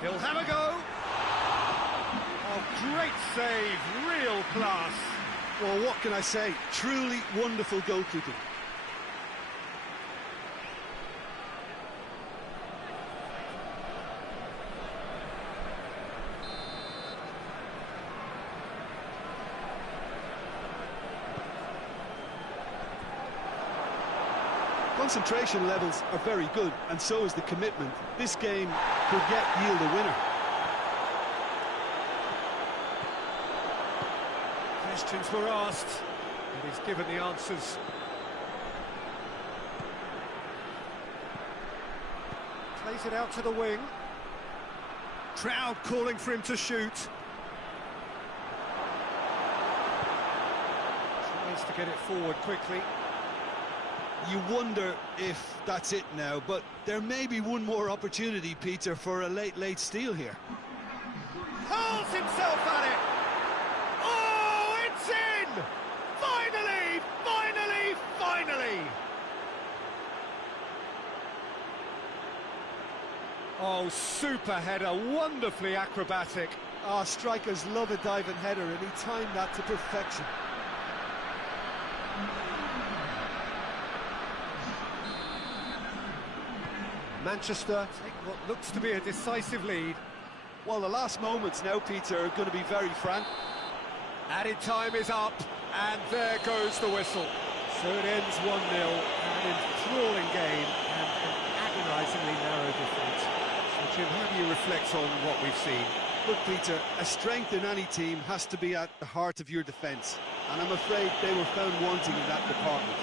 He'll have a go. Oh, great save, real class. Well, what can I say? Truly wonderful goalkeeping. Concentration levels are very good, and so is the commitment. This game could yet yield a winner. Questions were asked, and he's given the answers. Plays it out to the wing. Crowd calling for him to shoot. Tries to get it forward quickly. You wonder if that's it now, but there may be one more opportunity, Peter, for a late steal here. Hurls himself at it! Oh, it's in! Finally! Finally! Finally! Oh, super header, wonderfully acrobatic. Ah, strikers love a diving header, and he timed that to perfection. Manchester take what looks to be a decisive lead. Well, the last moments now, Peter, are going to be very frank. Added time is up, and there goes the whistle. So it ends 1-0, an enthralling game, and an agonisingly narrow defeat. So, Jim, how do you reflect on what we've seen? Look, Peter, a strength in any team has to be at the heart of your defence, and I'm afraid they were found wanting in that department.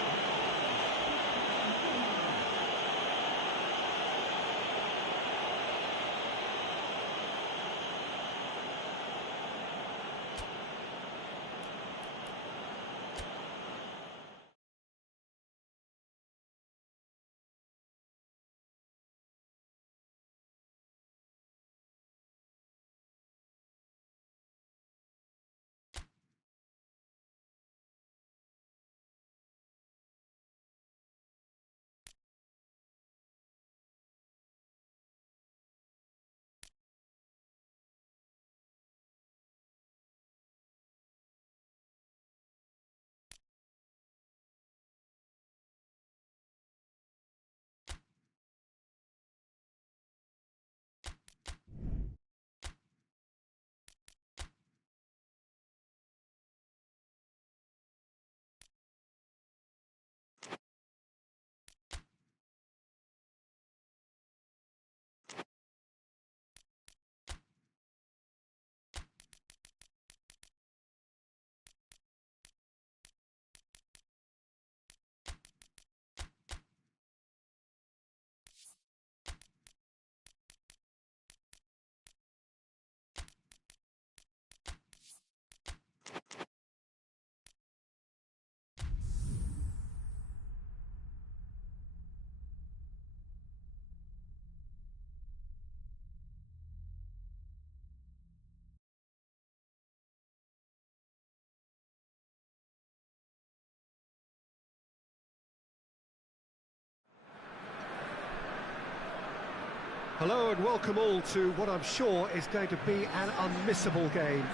Hello and welcome all to what I'm sure is going to be an unmissable game.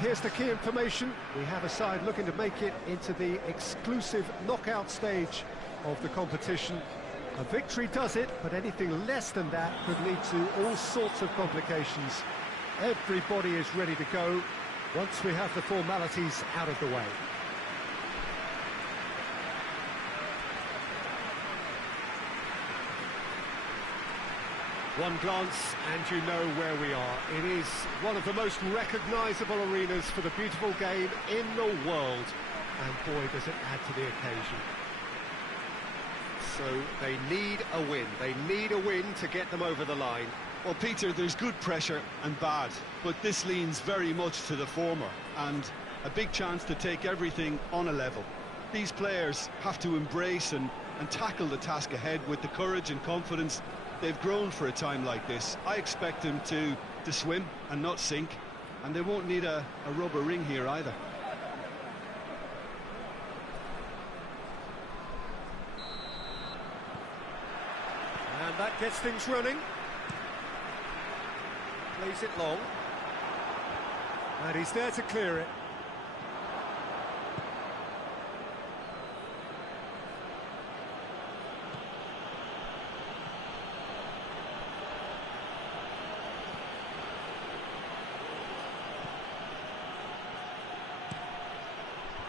Here's the key information. We have a side looking to make it into the exclusive knockout stage of the competition. A victory does it, but anything less than that could lead to all sorts of complications. Everybody is ready to go once we have the formalities out of the way. One glance and you know where we are. It is one of the most recognisable arenas for the beautiful game in the world. And boy, does it add to the occasion. So they need a win. They need a win to get them over the line. Well, Peter, there's good pressure and bad, but this leans very much to the former, and a big chance to take everything on a level. These players have to embrace and tackle the task ahead with the courage and confidence they've grown for a time like this. I expect them to swim and not sink, and they won't need a rubber ring here either. And that gets things running. Plays it long. And he's there to clear it.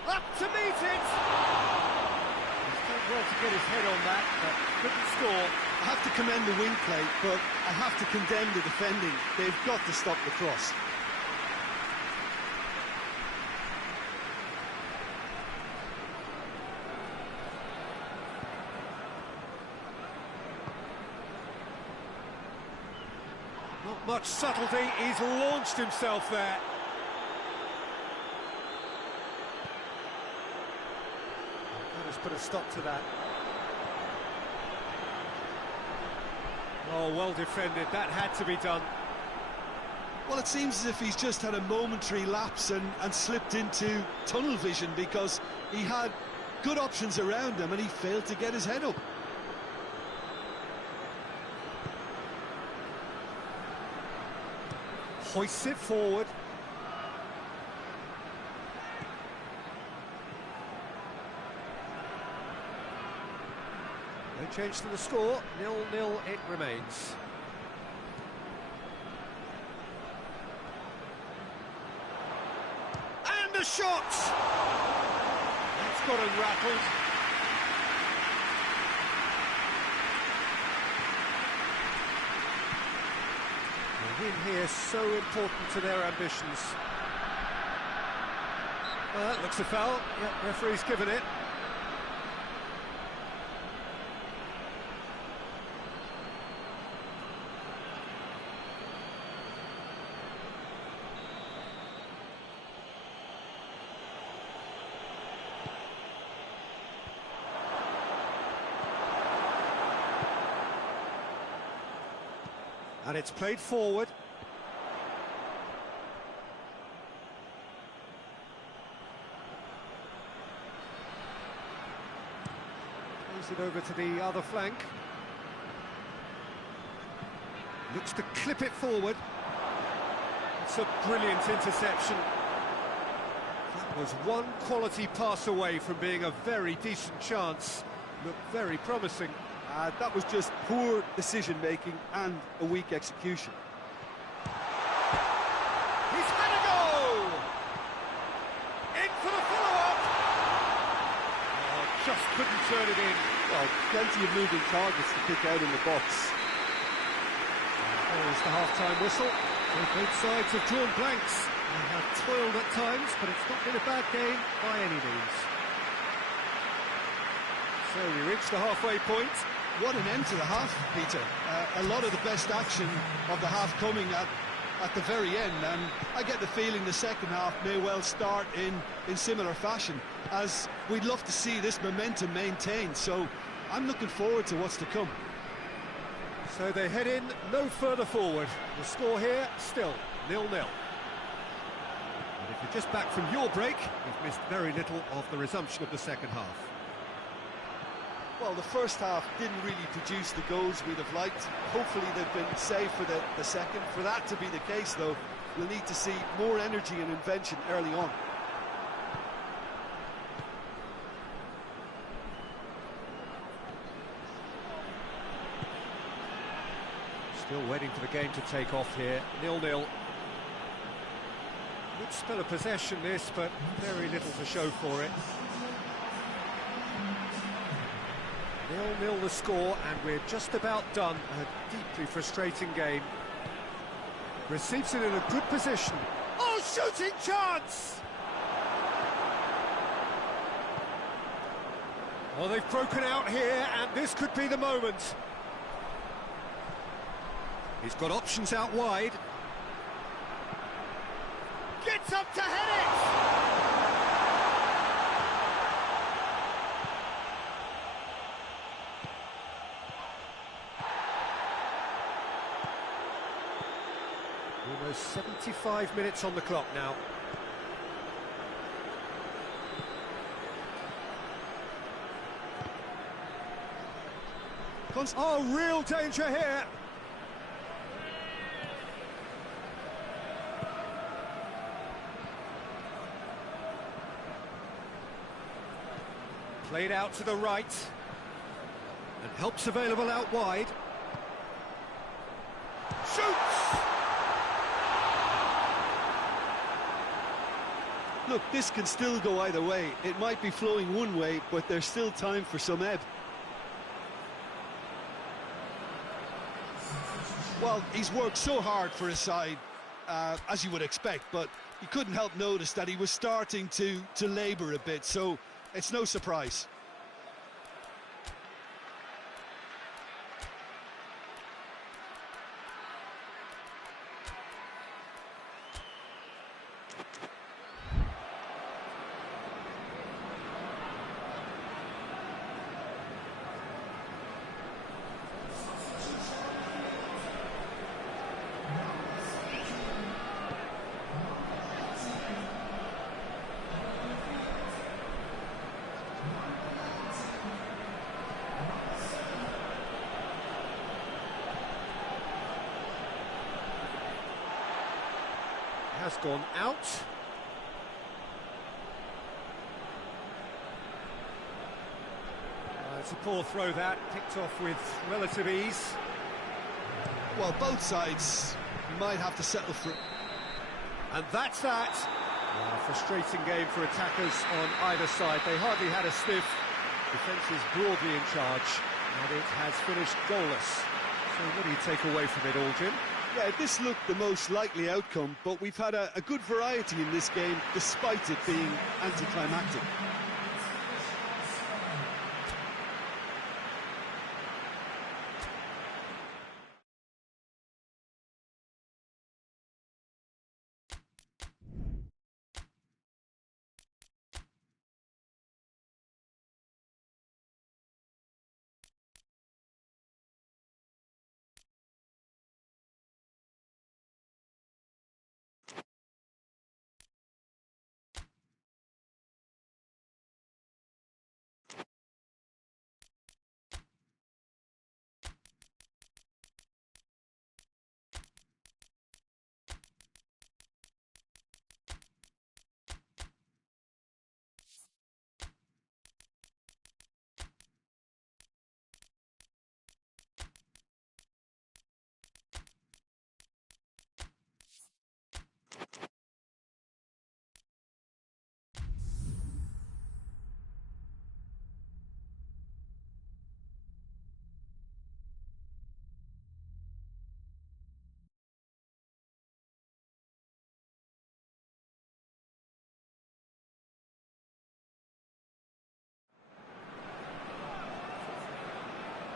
Up to meet it! He's done well to get his head on that, but couldn't score. I have to commend the wing play, but I have to condemn the defending. They've got to stop the cross. Not much subtlety, he's launched himself there. That has put a stop to that. Oh, well defended, that had to be done. Well, it seems as if he's just had a momentary lapse and slipped into tunnel vision, because he had good options around him and he failed to get his head up. Hoists it forward. No change to the score, 0-0 it remains. And a shot! That's got him rattled. The win here so important to their ambitions. That looks a foul. Yep, referee's given it. And it's played forward. Plays it over to the other flank. Looks to clip it forward. It's a brilliant interception. That was one quality pass away from being a very decent chance. Looked very promising. That was just poor decision-making and a weak execution. He's had a go! In for the follow-up! Oh, just couldn't turn it in. Well, plenty of moving targets to pick out in the box. There's the half-time whistle. Both sides have drawn blanks. They have toiled at times, but it's not been a bad game by any means. So we reach the halfway point. What an end to the half, Peter. A lot of the best action of the half coming at the very end, and I get the feeling the second half may well start in similar fashion, as we'd love to see this momentum maintained, so I'm looking forward to what's to come. So they head in no further forward. The score here, still 0-0. And if you're just back from your break, you've missed very little of the resumption of the second half. Well, the first half didn't really produce the goals we'd have liked. Hopefully they've been saved for the second. For that to be the case, though, we'll need to see more energy and invention early on. Still waiting for the game to take off here. 0-0. Good spell of possession this, but very little to show for it. 0-0 the score, and we're just about done. A deeply frustrating game. Receives it in a good position. Oh, shooting chance! Oh, they've broken out here, and this could be the moment. He's got options out wide. Gets up to head it! Almost 75 minutes on the clock now. Oh, real danger here. Played out to the right. And help's available out wide. Shoots! Look, this can still go either way. It might be flowing one way, but there's still time for some ebb. Well, he's worked so hard for his side, as you would expect, but you couldn't help notice that he was starting to labour a bit, so it's no surprise. Has gone out. It's a poor throw that, picked off with relative ease. Well, both sides might have to settle for it. And that's that. Frustrating game for attackers on either side. They hardly had a sniff. Defence is broadly in charge, and it has finished goalless. So what do you take away from it all, Jim? Yeah, this looked the most likely outcome, but we've had a good variety in this game, despite it being anticlimactic.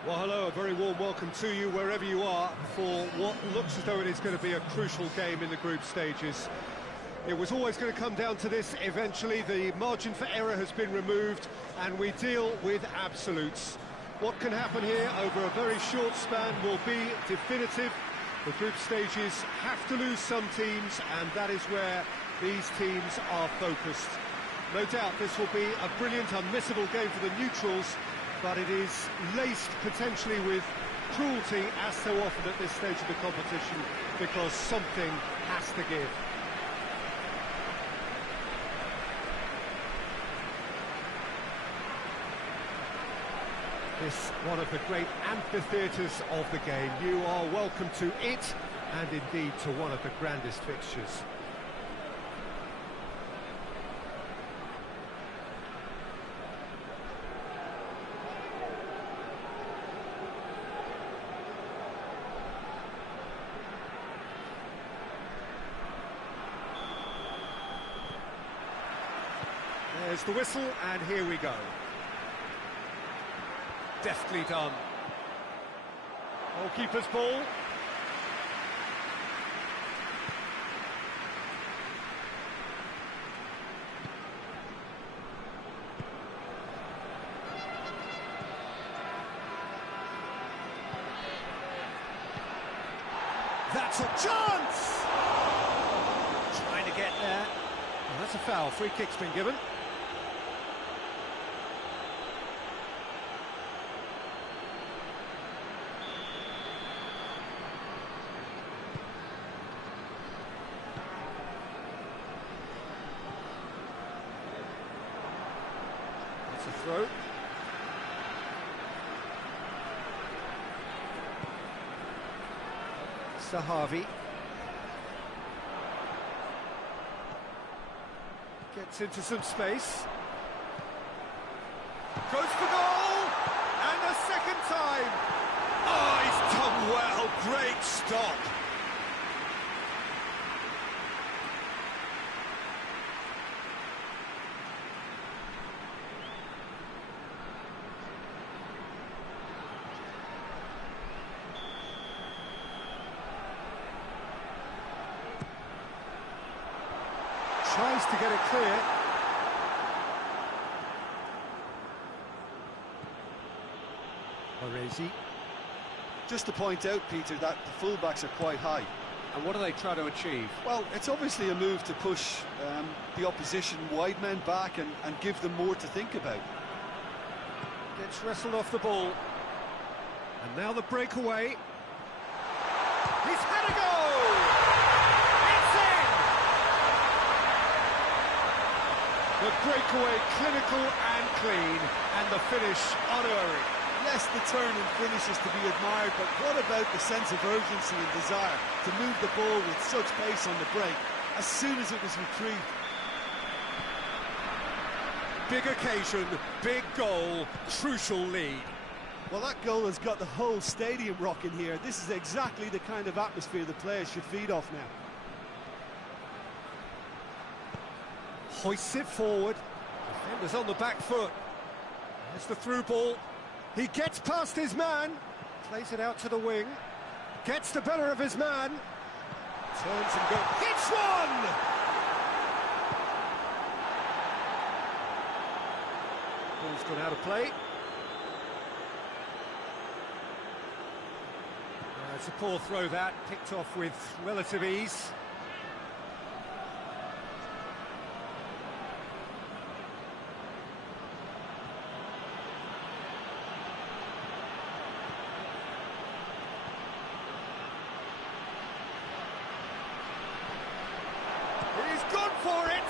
Well, hello, a very warm welcome to you wherever you are for what looks as though it is going to be a crucial game in the group stages. It was always going to come down to this eventually. The margin for error has been removed and we deal with absolutes. What can happen here over a very short span will be definitive. The group stages have to lose some teams, and that is where these teams are focused. No doubt this will be a brilliant, unmissable game for the neutrals, but it is laced potentially with cruelty, as so often at this stage of the competition, because something has to give. This one of the great amphitheatres of the game. You are welcome to it, and indeed to one of the grandest fixtures. There's the whistle, and here we go. Deftly done. Goalkeeper's ball. That's a chance! Trying to get there. Well, that's a foul. Free kick's been given. Throw. Sahavi gets into some space, goes for goal, and a second time. Oh, he's done well, great stop. Tries to get it clear. Baresi. Just to point out, Peter, that the fullbacks are quite high. And what do they try to achieve? Well, it's obviously a move to push the opposition wide men back and give them more to think about. Gets wrestled off the ball. And now the breakaway. He's had a goal! It's in! The breakaway clinical and clean, and the finish unerring. Yes, the turn and finish is to be admired, but what about the sense of urgency and desire to move the ball with such pace on the break as soon as it was retrieved? Big occasion, big goal, crucial lead. Well, that goal has got the whole stadium rocking here. This is exactly the kind of atmosphere the players should feed off now. Hoists it forward. Defender's on the back foot. There's the through ball. He gets past his man. Plays it out to the wing. Gets the better of his man. Turns and goes. Hits one! Ball's gone out of play. It's a poor throw that, picked off with relative ease. He's gone for it!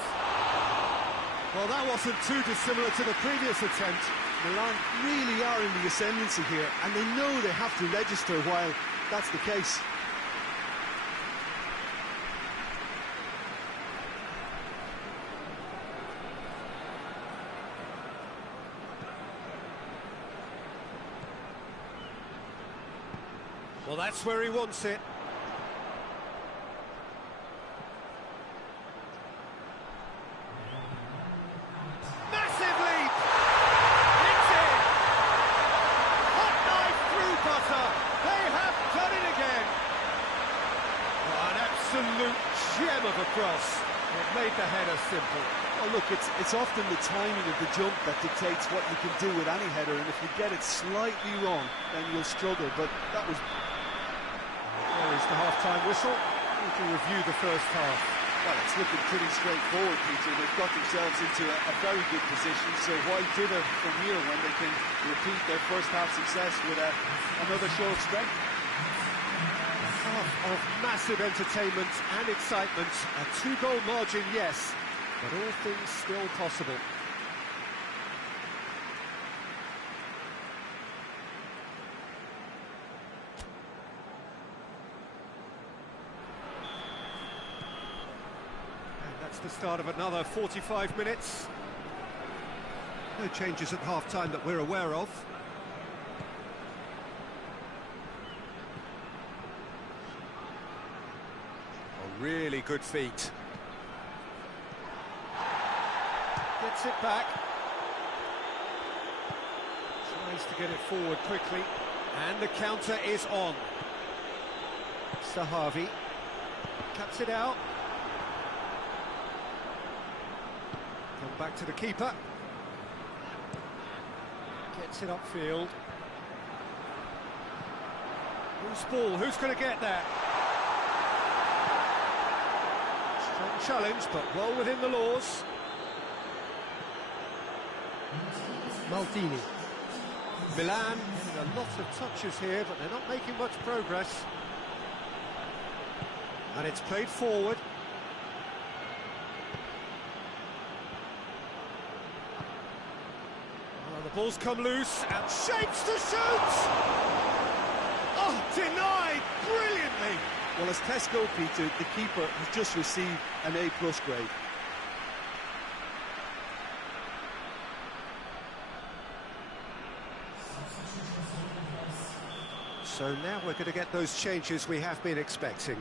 Well, that wasn't too dissimilar to the previous attempt. Milan really are in the ascendancy here, and they know they have to register while that's the case. Well, that's where he wants it. Massive leap! It's in! Hot knife through butter. They have done it again. Oh, an absolute gem of a cross. It made the header simple. Well, look, it's often the timing of the jump that dictates what you can do with any header, and if you get it slightly wrong, then you'll struggle, but that was... There is the half-time whistle. We can review the first half. Well, it's looking pretty straightforward, Peter. They've got themselves into a very good position, so why dither from here when they can repeat their first half success with another show of strength? Half of massive entertainment and excitement. A 2-goal margin, yes, but all things still possible. The start of another 45 minutes. No changes at half-time that we're aware of. A really good feat. Gets it back. Tries to get it forward quickly. And the counter is on. Sahavi cuts it out. Come back to the keeper. Gets it upfield. Loose ball, who's going to get that? Strong challenge, but well within the laws. Maldini. Milan, getting a lot of touches here, but they're not making much progress. And it's played forward. The ball's come loose and shapes to shoot! Oh, denied brilliantly! Well, as Tesco, Peter, the keeper has just received an A+ grade. So now we're going to get those changes we have been expecting.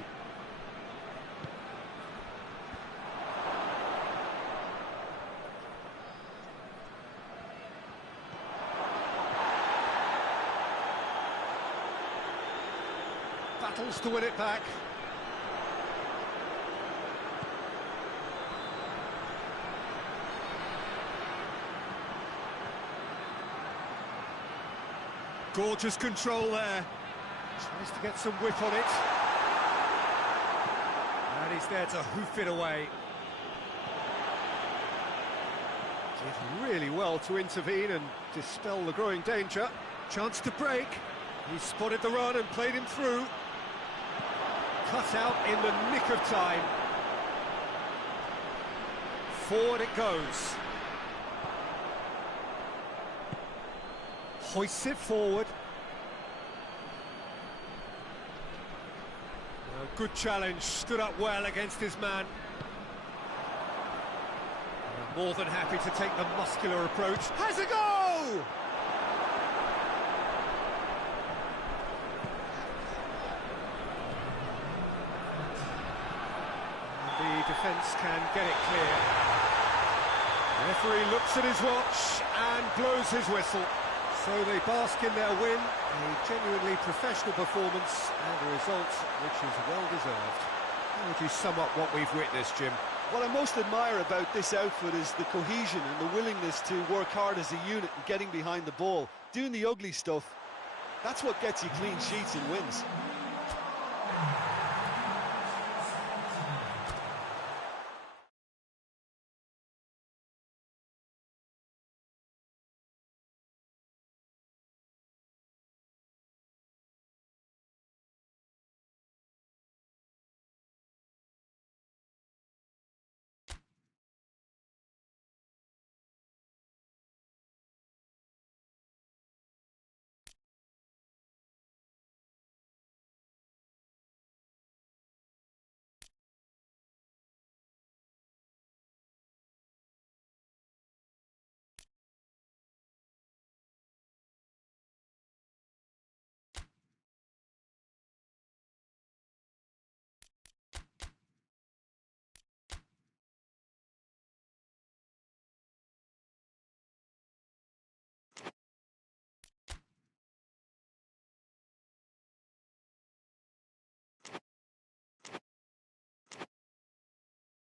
Battles to win it back. Gorgeous control there. Tries to get some whip on it. And he's there to hoof it away. Did really well to intervene and dispel the growing danger. Chance to break. He spotted the run and played him through. Cut out in the nick of time. Forward it goes. Hoists it forward. A good challenge, stood up well against his man. More than happy to take the muscular approach. Has a go! The defence can get it clear. The referee looks at his watch and blows his whistle. So they bask in their win, a genuinely professional performance and a result which is well-deserved. How would you sum up what we've witnessed, Jim? What I most admire about this outfit is the cohesion and the willingness to work hard as a unit and getting behind the ball. Doing the ugly stuff, that's what gets you clean sheets and wins.